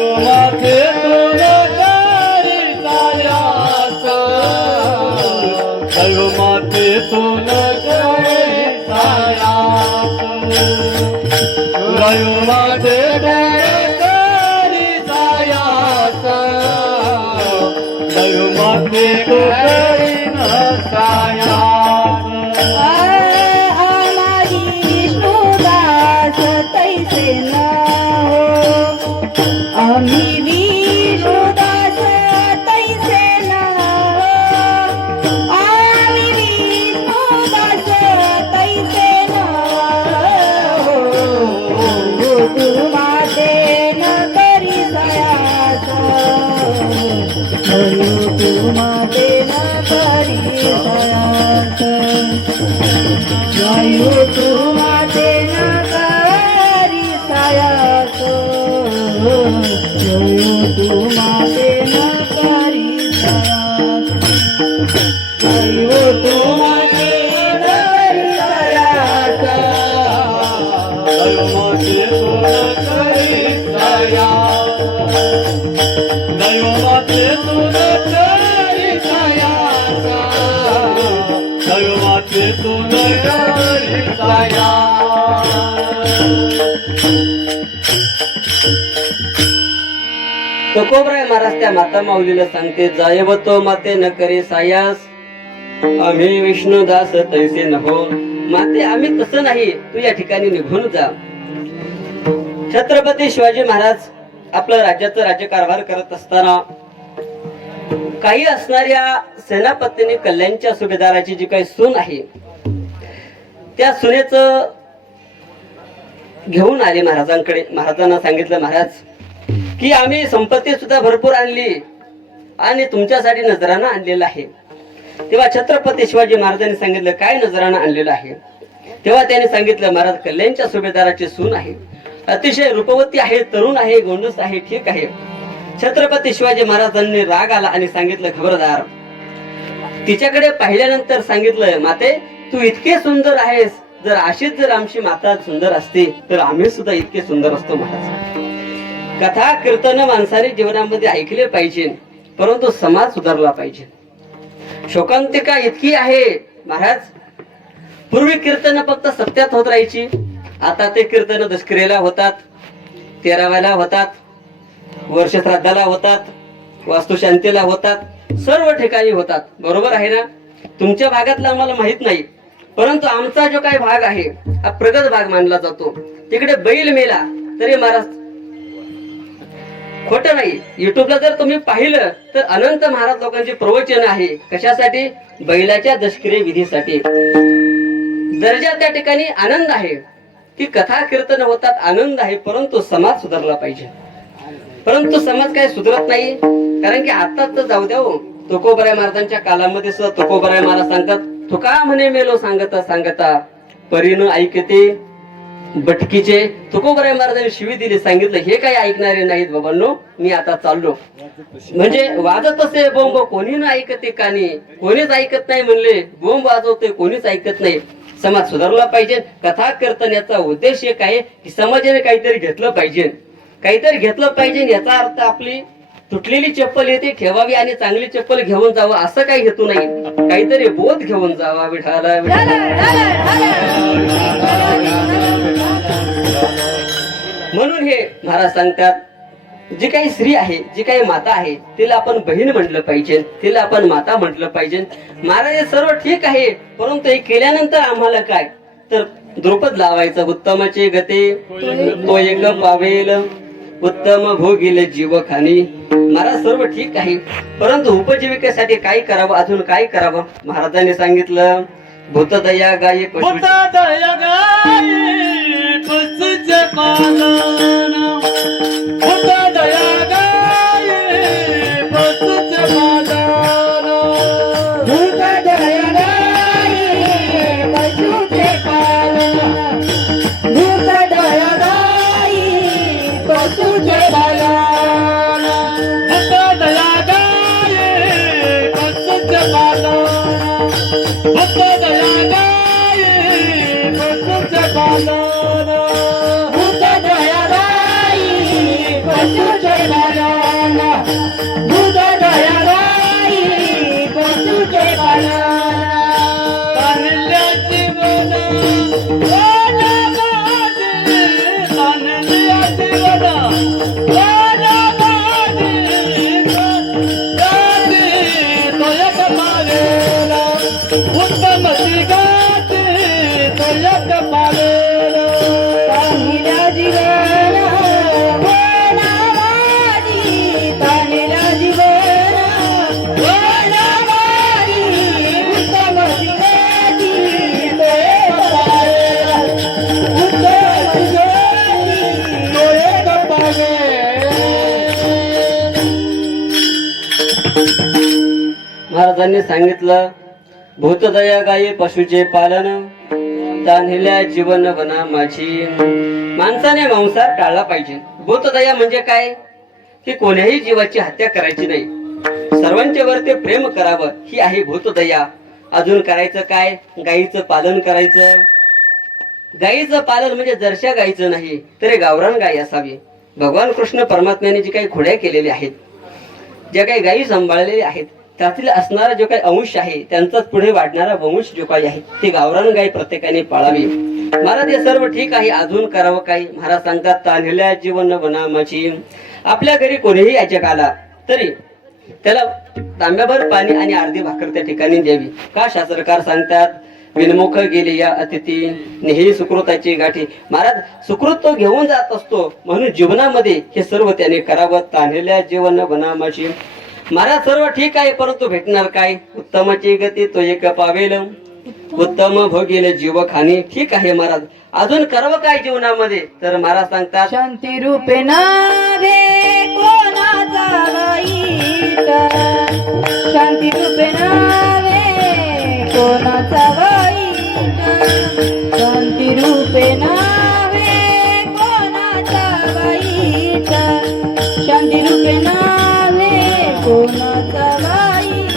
दैवमातेतून करी सायास दैवमातेतून करी सायास दैवमातेतून करी सायास दैवमातेतून करी सायास आम्हारी विष्णुदास तैसे न हो आम्ही विष्णुदास तैसे न हो आम्ही विष्णुदास तैसे न हो तुम्हाते न करी सयास तुम्हाते न करी सयास वायू तुम्हाते न करी सायास वायू तुम्हाते न करी सायास वायू तुम्हाते न करी सायास दैवमातेतून करी सायास दैवमातेतून करी सायास दैवमातेतून करी सायास तुकोबराय महाराज त्या माता माऊलीला सांगते जायव तो माते न करे सायास आम्ही विष्णुदास तैसे न हो माते आम्ही तसं नाही तू या ठिकाणी निघून जा. छत्रपती शिवाजी महाराज आपलं राज्याचं राज्यकारभार करत असताना काही असणाऱ्या सेनापतींनी कल्याणच्या सुभेदाराची जी काही सून आहे त्या सुनेचं घेऊन आले महाराजांकडे. महाराजांना सांगितलं महाराज की आम्ही संपत्ती सुद्धा भरपूर आणली आणि तुमच्यासाठी नजराणा आणलेला आहे. तेव्हा छत्रपती शिवाजी महाराजांनी सांगितलं काय नजराणा आणलेलं आहे. तेव्हा त्यांनी सांगितलं महाराज कल्याणच्या सुभेदाराची सून आहे, अतिशय रूपवती आहे, तरुण आहे, गोंडस आहे. ठीक आहे. छत्रपती शिवाजी महाराजांनी राग आला आणि सांगितलं खबरदार. तिच्याकडे पाहिल्यानंतर सांगितलं माते तू इतके सुंदर आहेस, जर अशीच जर आमची माता सुंदर असते तर आम्ही सुद्धा इतके सुंदर असतो महाराज. कथा कीर्तन माणसाने जीवनामध्ये ऐकले पाहिजे, परंतु समाज सुधारला पाहिजे. शोकांतिका इतकी आहे महाराज. पूर्वी कीर्तन फक्त सत्यात होत राहायची, आता ते कीर्तन दशक्रियेला होतात, 13व्याला होतात, वर्ष श्राद्धाला होतात, वास्तुशांतीला होतात, सर्व ठिकाणी होतात. बरोबर आहे ना. तुमच्या भागातला आम्हाला माहित नाही, परंतु आमचा जो काही भाग आहे हा प्रगत भाग मानला जातो. तिकडे बैल मेला तरी महाराज खोट नाही. युट्यूबला जर तुम्ही पाहिलं तर अनंत महाराज लोकांचे प्रवचन आहे. कशासाठी? बैलाच्या दशक्रिय विधीसाठी. दर्जा त्या ठिकाणी आनंद आहे, ती कथा कीर्तन होतात, आनंद आहे, परंतु समाज सुधारला पाहिजे. परंतु समाज काय सुधरत नाही. कारण की आताच तर जाऊ द्या हो, तुकोबराय महाराजांच्या कालामध्ये सुद्धा तुकोबराय महाराज सांगतात तुका म्हणे मेलो सांगता सांगता परीन ऐकते भटकीचे. तुकोबराय महाराजांनी शिवी दिली, सांगितलं हे काही ऐकणारे नाहीत बाबांनो, मी आता चाललो. म्हणजे वाजत असे बोंब कोणी न ऐकते कानी, कोणीच ऐकत नाही म्हणले, बोंब वाजवते कोणीच ऐकत नाही. समाज सुधारला पाहिजे. कथा कीर्तन याचा उद्देश एक आहे की समाजाने काहीतरी घेतलं पाहिजे, काहीतरी घेतलं पाहिजे. याचा अर्थ आपली तुटलेली चप्पल येते ठेवावी आणि चांगली चप्पल घेऊन जावं असं काही हेतू नाही. काहीतरी बोध घेऊन जावा. विठाला म्हणून हे महाराज सांगतात जी काही स्त्री आहे, जी काही माता आहे, तिला आपण बहीण म्हटलं पाहिजे, तिला आपण माता म्हटलं पाहिजे. महाराज हे सर्व ठीक आहे, परंतु हे केल्यानंतर आम्हाला काय तर द्रुपद लावायचं. उत्तमाचे गते तो एक पावेल, उत्तम भोगील जीव खाणी. महाराज सर्व ठीक आहे, परंतु उपजीविकेसाठी काय करावं, अजून काय करावं. महाराजांनी सांगितलं भूतदया गायी पशु दया गाई पशुचे पालन दया गाई पशुचे पालन दया गाई पशुचे पालन दया गाई पशुचे पालन दया गाई पशुचे पालन दया गाई पशुचे पालन दया गाई महाराजांनी सांगितलं, भूतदया गाये पशुचे पालन, तान्हिल्या जीवन बना माझी. माणसाने मांसाहार टाळला पाहिजे. भूतदया म्हणजे काय? की कोण्याही जीवाची हत्या करायची नाही, सर्वांच्या वर ते प्रेम करावं, ही आहे भूतदया. अजून करायचं काय? गायीचं पालन करायचं. गायीचं पालन म्हणजे जरशा गायीचं नाही, तर गावरान गाय असावी. भगवान कृष्ण परमात्म्याने जी काही खोड्या केलेल्या आहेत, ज्या काही गायी सांभाळलेल्या आहेत, त्यातील असणारा जो काही अंश आहे, त्यांचाच पुढे वाढणारा वंश जो काही आहे, ते गावरान गाय प्रत्येकाने पाळावी. महाराज हे सर्व ठीक आहे, अजून करावं काय? महाराज सांगतात, तान्हिल्या जीवन वनामाची. आपल्या घरी कोणीही याच्या आला तरी त्याला तांब्याभर पाणी आणि अर्धी भाकर त्या ठिकाणी द्यावी. का? शास्त्रकार सांगतात, विनमुख गेली या अतिथी नेही सुकृताची गाठी. महाराज सुकृत तो घेऊन जात असतो, म्हणून जीवनामध्ये हे सर्व त्याने करावं. तान्हिल्या जीवन वनामाची. महाराज सर्व ठीक आहे, परंतु भेटणार काय? उत्तमाची गती तो एक पावेल, उत्तम भोगेल जीव खाणी. ठीक आहे महाराज, अजून करावं काय जीवनामध्ये? तर महाराज सांगतात, शांती रूपे नावे कोणाचा वाईट, शांती रूपे नावे कोणाचा वाईट, शांती रूपे नावे कोणाचा वाईट, शांती रूपे नावे कोणाचा वाईट.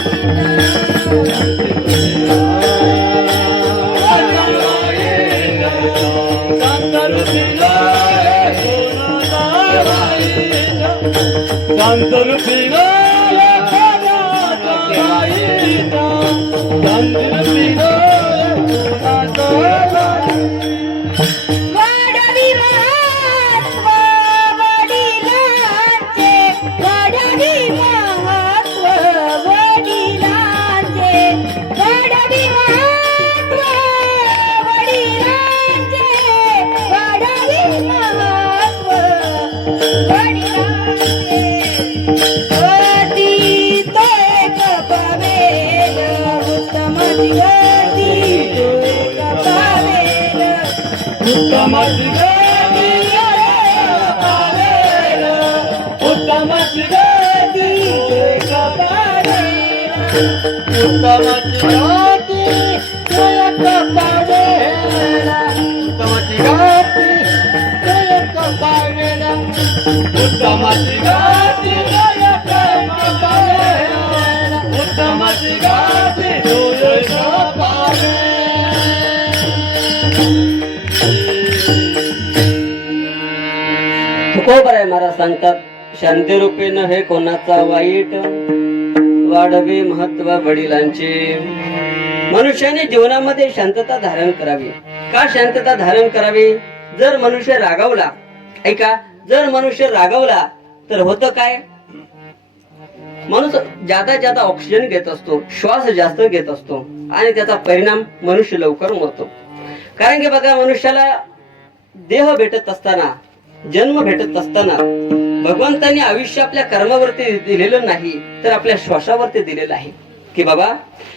वाढवी महत्व वडिलांचे, वाढवी महत्व वडिलांचे, वाढवी महत्व वडिलांचे, वाढवी महत्व वडिलांचे. गती तो एक पावेल, उत्तमाची गती तो एक पावेल, उत्तमाची गती पावेल, उत्तमाची गती एक पावेल, उत्तमाची गती एक पावेल, उत्तमाची गती एक पावेल, उत्तमाची गती एक पावेल, उत्तमाची गती एक पावेल. तुकोबराय महाराज सांगतात, शांती रूपे नव्हे कोणाचा वाईट, वाढवे महत्व वडिलांचे. मनुष्याने जीवनामध्ये शांतता धारण करावी. का शांतता धारण करावी? जर मनुष्य रागावला, ऐका, जर मनुष्य रागावला तर होतं काय? माणूस जादा ऑक्सिजन घेत असतो, श्वास जास्त घेत असतो, आणि त्याचा परिणाम मनुष्य लवकर मरतो. कारण की बघा, मनुष्याला देह भेटत असताना, जन्म भेटत असताना भगवंतांनी आयुष्य आपल्या कर्मावरती दिलेलं नाही, तर आपल्या श्वासावरती दिलेलं आहे. की बाबा,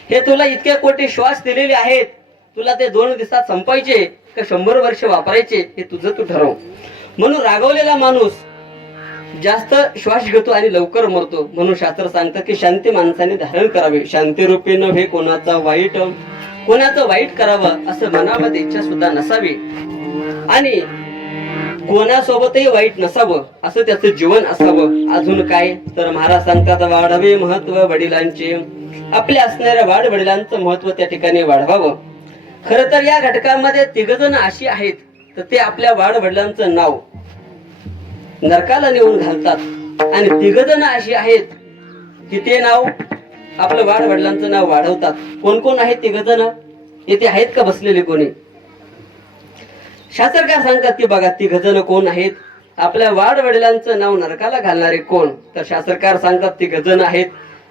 हे तुला इतक्या कोटी श्वास दिलेले आहेत, तुला ते 2 दिवसात संपायचे का 100 वर्ष वापरायचे, हे तुझं तू ठरव. म्हणून रागवलेला माणूस जास्त श्वास घेतो आणि लवकर मरतो. म्हणून शास्त्र सांगतं की शांती माणसाने धारण करावे. शांती रूपे नव्हे कोणाचा वाईट, कोणाचं वाईट करावं असं मनामध्ये इच्छा सुद्धा नसावी, आणि कोणासोबतही वाईट नसावं असं त्याचं जीवन असावं. अजून काय? तर महाराज सांगतात, वाढवे महत्व वडिलांचे. आपल्या असणाऱ्या वाढ वडिलांचं महत्व त्या ठिकाणी वाढवावं. खर तर या घटकामध्ये 3 जण अशी आहेत, तर ते आपल्या वाढ वडिलांचं नाव नरकाला नेऊन घालतात, आणि 3 जण अशी आहेत की ते नाव, आपलं वाढ वडिलांचं नाव वाढवतात. कोण कोण आहेत 3 जण? येथे आहेत का बसलेले कोणी? शास्त्रकार सांगतात की बघा, 3 जण कोण आहेत? आपल्या वाढ वडिलांचं नाव नरकाला घालणारे कोण? तर शास्त्रकार सांगतात 3 जण आहेत.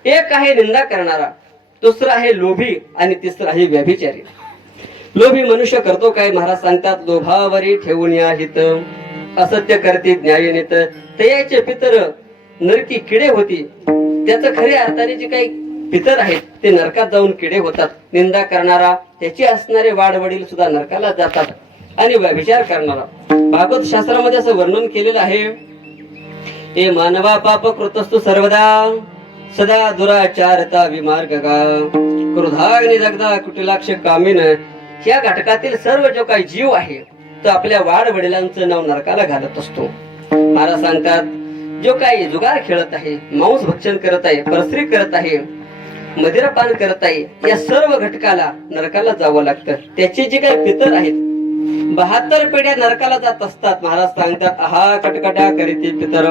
एक आहे निंदा करणारा, दुसरा आहे लोभी, आणि तिसरा आहे व्यभिचारी. लोभी मनुष्य करतो काय? महाराज सांगतात, लोभावरी ठेवून या हित, असत्य करते न्यायनेत, तयाचे पितर नरकी किडे होती. त्याचं खऱ्या अर्थाने जे काही पितर आहेत ते नरकात जाऊन किडे होतात. निंदा करणारा, त्याचे असणारे वाढ वडील सुद्धा नरकाला जातात. आणि व्यभिचार करणारा, भागवत शास्त्रामध्ये असं वर्णन केलेलं आहे, हे मानवा पाप कृतस्तु सर्वदा, सदा दुराचारता विमार्ग क्रोधाग्नी जगदा कुटिलाक्ष कामीन या घटकातील सर्व जो काही जीव आहे तो आपल्या वाड वडिलांचं नाव नरकाला घालत असतो. महाराज सांगतात, जो काही जुगार खेळत आहे, मांस भक्षण करत आहे, परस्त्री करत आहे, मदिरापान करत आहे, या सर्व घटकाला नरकाला जावं लागतं. त्याचे जे काही पितर आहेत 72 पिढ्या नरकाला जात असतात. महाराज सांगतात, आहा कटकटा करीती पितर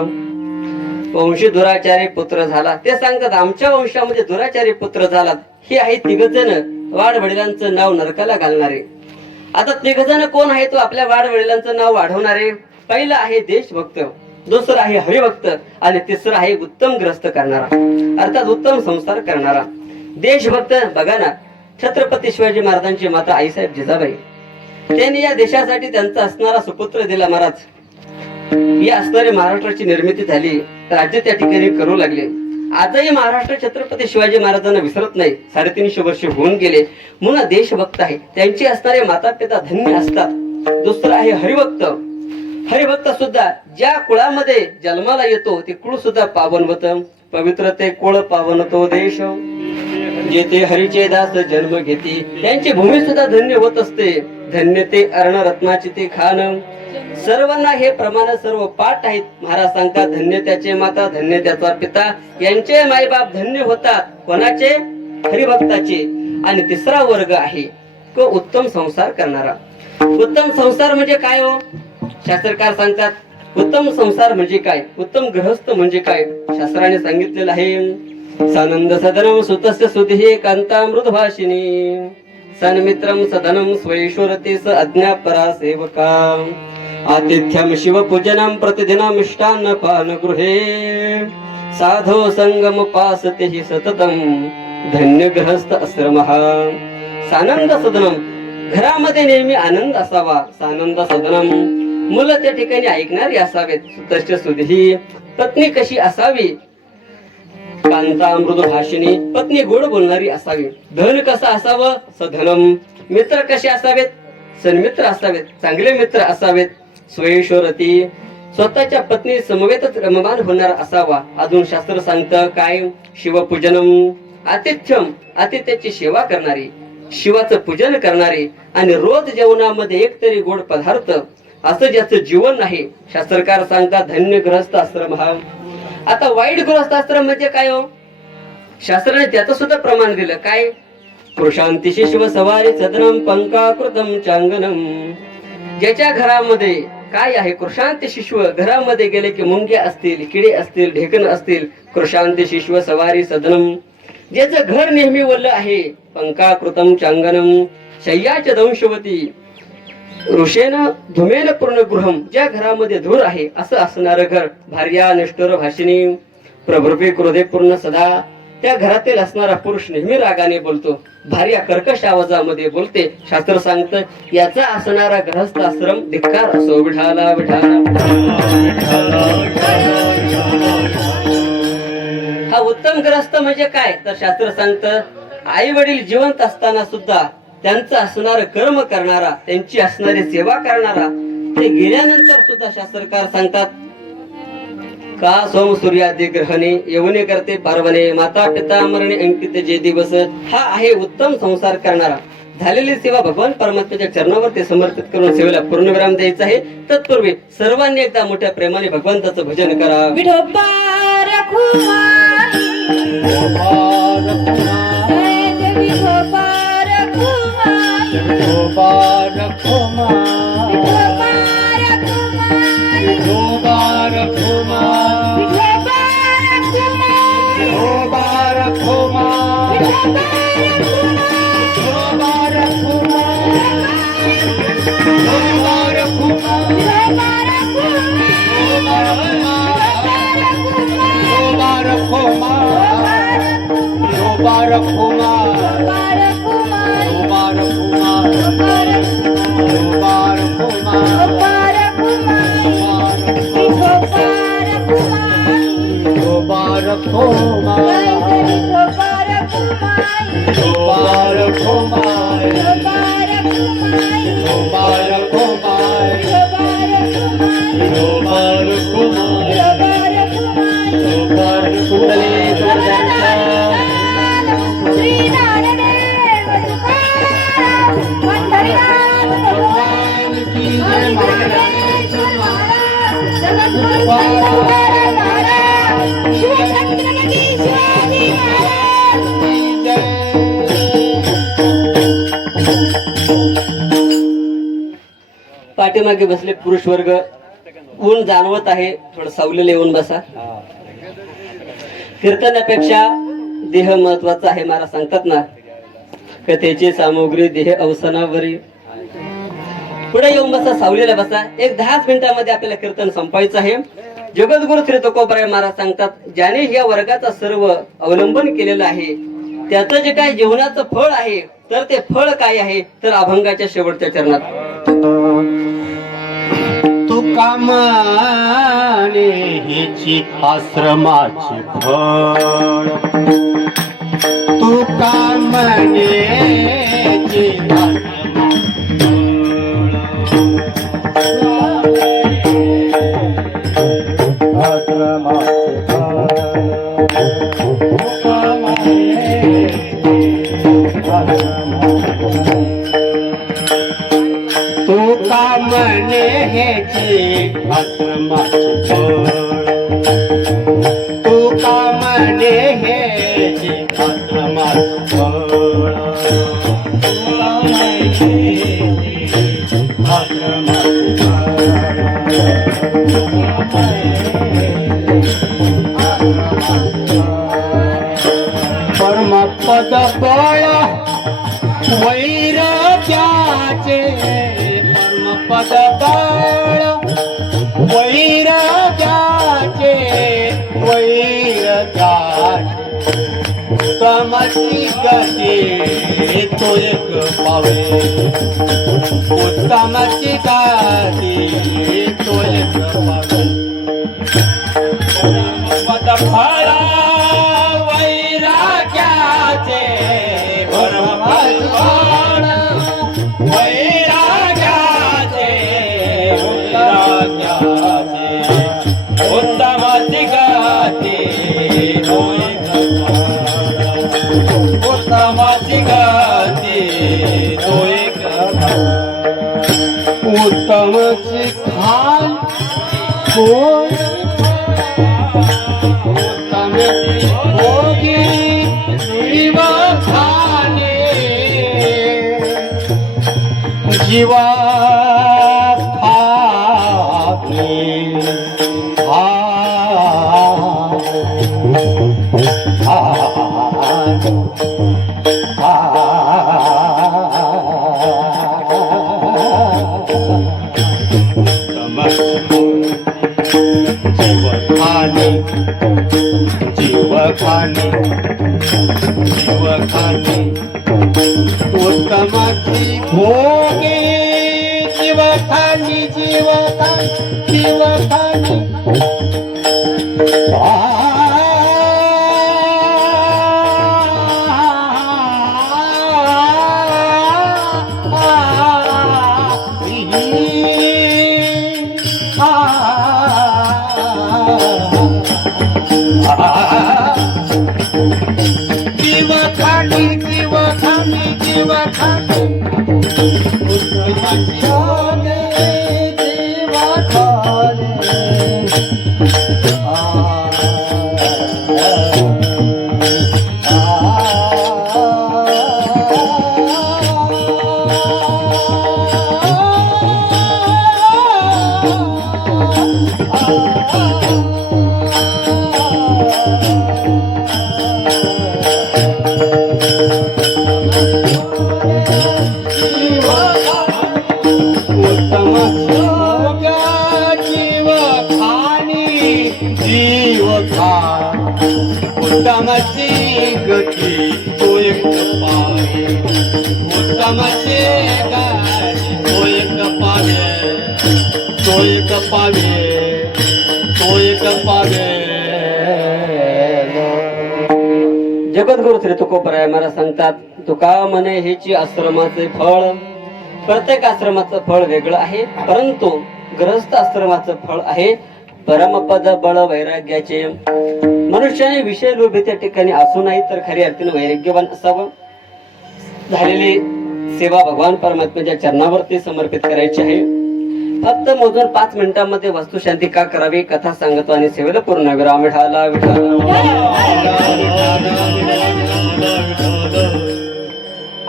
वंशी दुराचारी पुत्र झाला. ते सांगतात, आमच्या वंशामध्ये दुराचारी पुत्र झाला. हे आहे तिघजण वाड वडिलांचं नाव नरकाला घालणारे. आता तिघजण कोण आहे? तो आपल्या वाड वडिलांचं नाव वाढवणारे. पहिलं आहे देशभक्त, दुसरं आहे हरिभक्त आणि तिसरं आहे उत्तम ग्रस्त करणारा, अर्थात उत्तम संस्कार करणारा. देशभक्त बघा ना, छत्रपती शिवाजी महाराजांची माता आईसाहेब जिजाबाई, त्यांनी या देशासाठी त्यांचा असणारा सुपुत्र दिला. महाराज या असणारी महाराष्ट्राची निर्मिती झाली, राज्य त्या ठिकाणी करू लागले. आजही महाराष्ट्र छत्रपती शिवाजी महाराजांना विसरत नाही. 350 वर्ष होऊन गेले म्हणून देशभक्त आहे. त्यांचे असणारे माता पिता धन्य असतात. दुसरं आहे हरिभक्त. हरिभक्त सुद्धा ज्या कुळामध्ये जन्माला येतो ते कुळ सुद्धा पावन होतं. पवित्र ते कुळ पावन तो देश, जेथे हरीचे दास जन्म घेती. त्यांची भूमी सुद्धा धन्य होत असते. धन्य ते अर्ण रत्नाची ते खान. सर्वांना हे प्रमाण सर्व पाठ आहेत. महाराज सांगतात, धन्य त्याचे माता, धन्य त्याचा पिता, यांचे मायबाप धन्य होतात. कोणाचे? हरिभक्ताचे. आणि तिसरा वर्ग आहे तो उत्तम संसार करणारा. उत्तम संसार म्हणजे काय हो? शास्त्रकार सांगतात, उत्तम संसार म्हणजे काय, उत्तम गृहस्थ म्हणजे काय. शास्त्राने सांगितलेलं आहे, सानंद सदनम सुतस्य सुधी कांता मृदभाषिनी सन्मित्रम सदनम स्वैश्वरते स अज्ञापरा सेवका आतिथ्यम शिवपूजनम प्रतिदिनम मिष्टान्न पान गृहे साधो संगम पासते हि सततम धन्य गृहस्थ आश्रमः. सानंद सदनम, घरामध्ये नेहमी आनंद असावा. सानंद सदनम, मुलं त्या ठिकाणी ऐकणारी असावेत. सुतस्य सुधी, पत्नी कशी असावी? कांता मृदू भाषिणी, पत्नी गोड बोलणारी असावी. धन कसं असावं? सधनम, मित्र कसे असावेत? सन्मित्र असावेत, चांगले मित्र असावेत. स्वयंश्वरती, स्वतःच्या पत्नी समवेतच रममान होणार असावा. अजून शास्त्र सांगतं काय? शिवपूजनम, आतिथ्यम, आतिथ्याची सेवा करणारी, शिवाचं पूजन करणारी आणि रोज जेवणामध्ये एक तरी गोड पदार्थ, असं ज्याचं जीवन आहे. शास्त्रकार सांगतात, धन्य गृहस्थ आश्रम हा. आता वाईट गृहस्थ आश्रम म्हणजे काय हो? शास्त्राने त्याचं सुद्धा प्रमाण दिलं. काय? कृशांती शिशव सवारी सदनम पंकाकृतम चांगनम. ज्याच्या घरामध्ये काय आहे? कृशांती शिशव, घरामध्ये गेले की मुंग्या असतील, किडे असतील, ढेकण असतील. कृशांती शिशव सवारी सदनम, ज्याचं घर नेहमी वल्ल आहे. पंकाकृतम चांगनम, शय्याच्या दंशवती ऋषेन धुमेन पूर्ण गृहम, ज्या घरामध्ये धूर आहे असं असणारं घर. भार्या निष्ठुर भाषिणी प्रभृती क्रोधे पूर्ण सदा, त्या घरातील असणारा पुरुष नेहमी रागाने बोलतो, भार्या कर्कश आवाजामध्ये बोलते. शास्त्र सांगतं, याचा असणारा ग्रहस्थ आश्रम धिक्कार असो. विठाला विठाला. हा उत्तम ग्रहस्थ म्हणजे काय? तर शास्त्र सांगतं, आई वडील जिवंत असताना सुद्धा त्यांचं असणारं कर्म करणारा, त्यांची असणारी सेवा करणारा, ते गेल्यानंतर सुद्धा शास्त्रकार सांगतात, का सोम सूर्यादी ग्रहणे यवने करते पार्वणे माता पिता मरणे अंकित जे दिवस. हा आहे उत्तम संसार करणारा. झालेली सेवा भगवान परमात्म्याच्या चरणावरती समर्पित करून सेवेला पूर्णविराम द्यायचा आहे. तत्पूर्वी सर्वांनी एकदा मोठ्या प्रेमाने भगवंताचं भजन करा. विठोबा रखुमाई, जय जय विठोबा रखुमाई, विठोबा रखुमाई, विठोबा रखुमाई, विठोबा रखुमाई, विठोबा रखुमाई, विठोबा रखुमाई, विठोबा रखुमाई, विठोबा रखुमाई. शिवछत्रपती शिवाजी महाराज पाठीमागे बसले पुरुष वर्ग, ऊन जाणवत आहे, थोडं सावलेलं येऊन बसा. कीर्तनापेक्षा देह महत्वाचा आहे. महाराज सांगतात ना, कथेची सामुग्री देह अवसानावरी. पुढे येऊन बसा, सावलीला बसा. एक 10 मिनिटांमध्ये आपल्याला कीर्तन संपायचं आहे. जगद्गुरु श्री तुकोबराय महाराज सांगतात, ज्याने या वर्गाचा सर्व अवलंबन केलेलं आहे त्याचं जे काय जीवनाचं फळ आहे, तर ते फळ काय आहे, तर अभंगाच्या शेवटच्या चरणात तुका म्हणे हिची आश्रमाची फळ, तुका म्हणे हिची आश्रमाची फळ, तुका म्हणे तुका म्हणे हेची आश्रमाची फळ, तुका म्हणे हेची आश्रमाची फळ, तुका म्हणे आश्रमाची परमपद बळ वैराग्याचे, परमपद बळ वैराग्याचे, वैराग्याचे उत्तमची गती तो एक पावे, उत्तमची गती तो एक पावे. परमपद बळ वैराग्याचे, परमपद बळ वैराग्याचे, वैराग्याचे उत्तमची गती उत्तमची गती तो एक उत्तमची खान कोण, उत्तमची भोगी जीव खाणे, जीवा खाणे जीव खाणे, जीव खाणे उत्तमाची भोगे, जीव खाणे, जीव खाणे, जीव खाणे. जीव खाणे, जीव खाणे, जीव खाणे उत्तमाची भोगे, जीव खाणे. उत्तमची गती तो एक पावे, उत्तमची गती तो एक पावे, तो एक पावे, तो एक पावे. जगद्गुरु श्री तुकोबराय महाराज सांगतात, तुका म्हणे हेची आश्रमाचे फळ. प्रत्येक आश्रमाचं फळ वेगळं आहे, परंतु गृहस्थ आश्रमाचं फळ आहे परमपद बळ वैराग्याचे. मनुष्याने विषय लोभी त्या ठिकाणी असू नाही, तर खऱ्या अर्थाने वैराग्यवान असावं. झालेली सेवा भगवान परमात्म्याच्या चरणावरती समर्पित करायची आहे. फक्त मोजून 5 मिनिटांमध्ये वास्तुशांती का करावी कथा सांगतो आणि सेवेला पूर्ण विराम. विठाला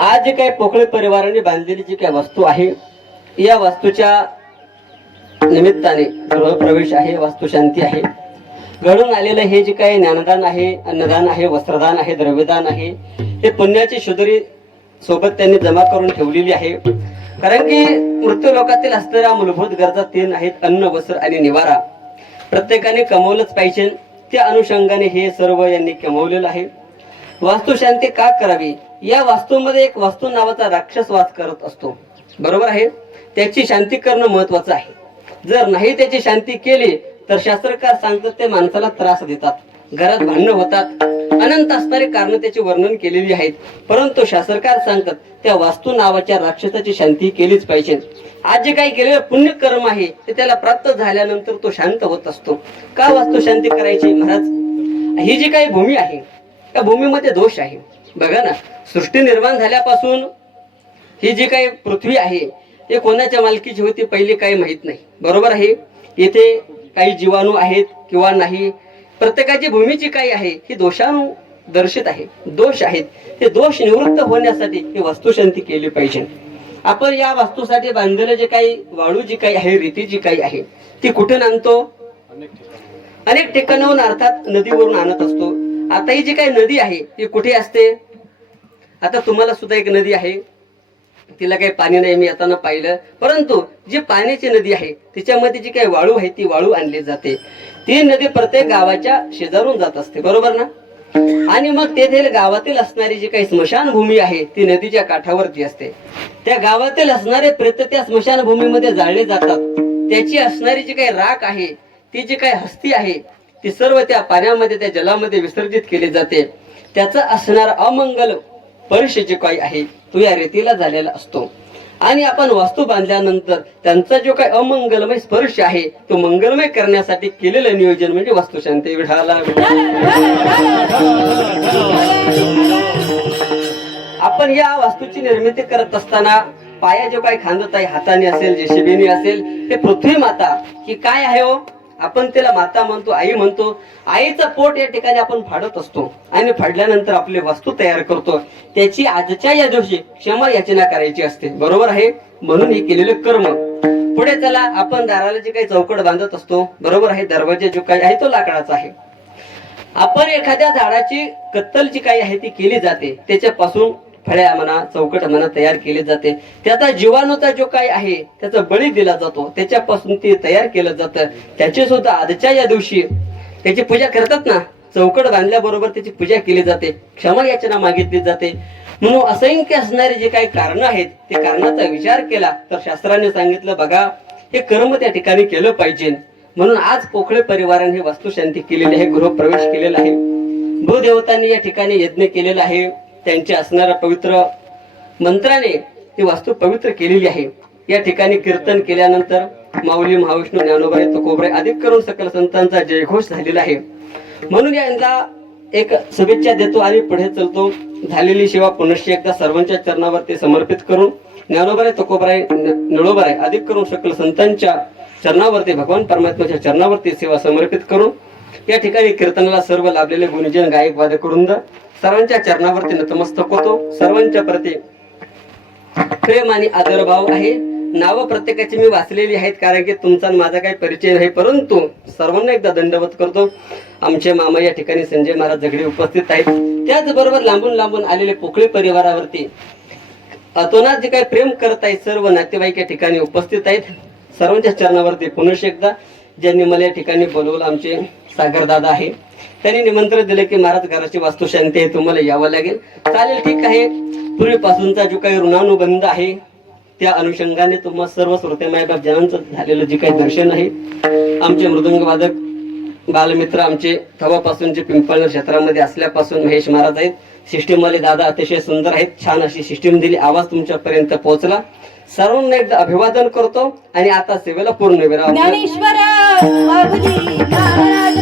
आज जे काही पोकळे परिवाराने बांधलेली जी काही वस्तू आहे, या वास्तूच्या निमित्ताने गृहप्रवेश आहे, वास्तुशांती आहे, घडून आलेलं हे जे काही ज्ञानदान आहे, अन्नदान आहे, वस्त्रदान आहे, द्रव्यदान आहे, हे पुण्याची शुद्धरी सोबत त्यांनी जमा करून ठेवलेली आहे. कारण की मृत्यू लोकातील असणाऱ्या मूलभूत गरजा 3 आहेत: अन्न, वस्त्र आणि निवारा. प्रत्येकाने कमवलंच पाहिजे. त्या अनुषंगाने हे सर्व यांनी कमवलेलं आहे. वास्तुशांती का करावी? या वास्तूमध्ये एक वास्तू नावाचा राक्षस वास करत असतो, बरोबर आहे. त्याची शांती करणं महत्वाचं आहे. जर नाही त्याची शांती केली तर शास्त्रकार सांगतात ते माणसाला त्रास देतात, घरात भांडणं होतात, अनंत असणारे कारण त्याचे वर्णन केलेली आहेत. परंतु शास्त्रकार सांगतात त्या वास्तू नावाच्या राक्षसाची शांती केलीच पाहिजे. आज जे काही केलेलं पुण्य कर्म आहे ते त्याला प्राप्त झाल्यानंतर तो शांत होत असतो. का वास्तू शांती करायची? महाराज, ही जी काही भूमी आहे त्या भूमीमध्ये दोष आहे. बघा ना, सृष्टी निर्माण झाल्यापासून ही जी काही पृथ्वी आहे हे कोणाच्या मालकीची होती पहिले काही माहित नाही, बरोबर आहे. येथे काही जीवाणू आहेत किंवा नाही, प्रत्येकाची भूमीची काही आहे ही दोषाणू दर्शित आहे, दोष आहेत. ते दोष निवृत्त होण्यासाठी ही वास्तुशांती केली पाहिजे. आपण या वास्तूसाठी बांधलेलं जे काही वाळू जी काही आहे, रीती जी काही आहे, ती कुठून आणतो? अनेक ठिकाणाहून, अर्थात नदीवरून आणत असतो. आता ही जी काही नदी आहे ती कुठे असते? आता तुम्हाला सुद्धा एक नदी आहे, तिला काही पाणी नाही, मी येताना पाहिलं. परंतु जी पाण्याची नदी आहे तिच्यामध्ये जी काही वाळू आहे ती वाळू आणली जाते. ती नदी प्रत्येक गावाच्या शेजारून जात असते, बरोबर ना. आणि मग तेथील गावातील असणारी जी काही स्मशानभूमी आहे ती नदीच्या काठावरती असते. त्या गावातील असणारे प्रेत त्या स्मशानभूमीमध्ये जाळले जातात. त्याची असणारी जी काही राख आहे, ती जी काही हस्ती आहे, ती सर्व त्या पाण्यामध्ये, त्या जलामध्ये विसर्जित केली जाते. त्याचा असणारा अमंगल स्पर्श जे काही आहे तो या रेतीला झालेला असतो. आणि आपण वास्तू बांधल्यानंतर त्यांचा जो काही अमंगलमय स्पर्श आहे तो मंगलमय करण्यासाठी केलेलं नियोजन म्हणजे वास्तुशांती. विठाला आपण या वास्तूची निर्मिती करत असताना पाया जो काही खांदत आहे, हाताने असेल, जेसीबीने असेल, ते पृथ्वी माता ही काय आहे हो? आपण तिला माता म्हणतो, आई म्हणतो. आईचं पोट या ठिकाणी आपण फाडत असतो आणि फाडल्यानंतर आपली वस्तू तयार करतो. त्याची आजच्या या दिवशी क्षमा याचना करायची असते, बरोबर आहे. म्हणून हे केलेलं कर्म. पुढे चला, आपण दाराला जे काही चौकट बांधत असतो, बरोबर आहे. दरवाजा जो काही आहे तो लाकडाचा आहे. आपण एखाद्या झाडाची कत्तल जी काही आहे ती केली जाते, त्याच्यापासून फळ्या म्हणा, चौकट म्हणा तयार केले जाते. त्याचा जीवाणूचा जो काही आहे त्याचा बळी दिला जातो, त्याच्यापासून ते तयार केलं जातं. त्याची सुद्धा आजच्या या दिवशी त्याची पूजा करतात ना. चौकट बांधल्याबरोबर त्याची पूजा केली जाते, क्षमा याचना मागितली जाते. म्हणून असंख्य असणारे जे काही कारण आहेत ते कारणाचा विचार केला तर शास्त्राने सांगितलं बघा हे कर्म त्या ठिकाणी केलं पाहिजे. म्हणून आज पोकळे परिवाराने ही वास्तुशांती केलेली आहे, गृहप्रवेश केलेला आहे. भूदेवतांनी या ठिकाणी यज्ञ केलेला आहे. त्यांचे असणाऱ्या पवित्र मंत्राने ती वास्तू पवित्र केलेली आहे. या ठिकाणी कीर्तन केल्यानंतर माऊली, महाविष्णू, ज्ञानोबा, तुकोबराय अधिक करून सकल संतांचा जयघोष झालेला आहे. म्हणून यांना एक शुभेच्छा देतो आणि पुढे चलतो. झालेली सेवा पुनश्च एकदा सर्वांच्या चरणावरती समर्पित करून ज्ञानोबराय, तुकोबराय, नळोबराय अधिक करून सकल संतांच्या चरणावरती, भगवान परमात्म्याच्या चरणावरती सेवा समर्पित करून या ठिकाणी कीर्तनाला सर्व लाभलेले गुणजन, गायक, वादक वृंद सर्वांच्या चरणावरती नतमस्तक होतो. सर्वांच्या प्रती प्रेम आणि आदरभाव आहे. नावं प्रत्येकाची मी वाचलेली आहेत कारण की तुमचा आणि माझा काही परिचय नाही, परंतु सर्वांना एकदा दंडवत करतो. आमचे मामा या ठिकाणी संजय महाराज झगडे उपस्थित आहेत. त्याचबरोबर लांबून लांबून आलेले पोकळे परिवारावरती अतोनात जे काही प्रेम करत आहेत सर्व नातेवाईक या ठिकाणी उपस्थित आहेत. सर्वांच्या चरणावरती पुनश्च एकदा ज्यांनी मला या ठिकाणी बोलवलं, आमचे सागर दादा आहे, त्यांनी निमंत्रण दिलं की महाराज घराची वास्तुशांती आहे, तुम्हाला यावं लागेल. चालेल, ठीक आहे. पूर्वीपासूनचा जो काही ऋणानुबंध आहे त्या अनुषंगाने तुम्हा सर्व श्रोते मायबाप जनांचं झालेलं जे काही दर्शन आहे. आमचे मृदंग वादक बालमित्र आमचे थवापासूनचे पिंपळनेर क्षेत्रामध्ये असल्यापासून महेश महाराज आहेत. सिस्टीमवाले दादा अतिशय सुंदर आहेत, छान अशी सिस्टीम दिली, आवाज तुमच्यापर्यंत पोहोचला. सर्वांना एकदा अभिवादन करतो आणि आता सेवेला पूर्ण विराम. ज्ञानेश्वर बाबुजी महाराज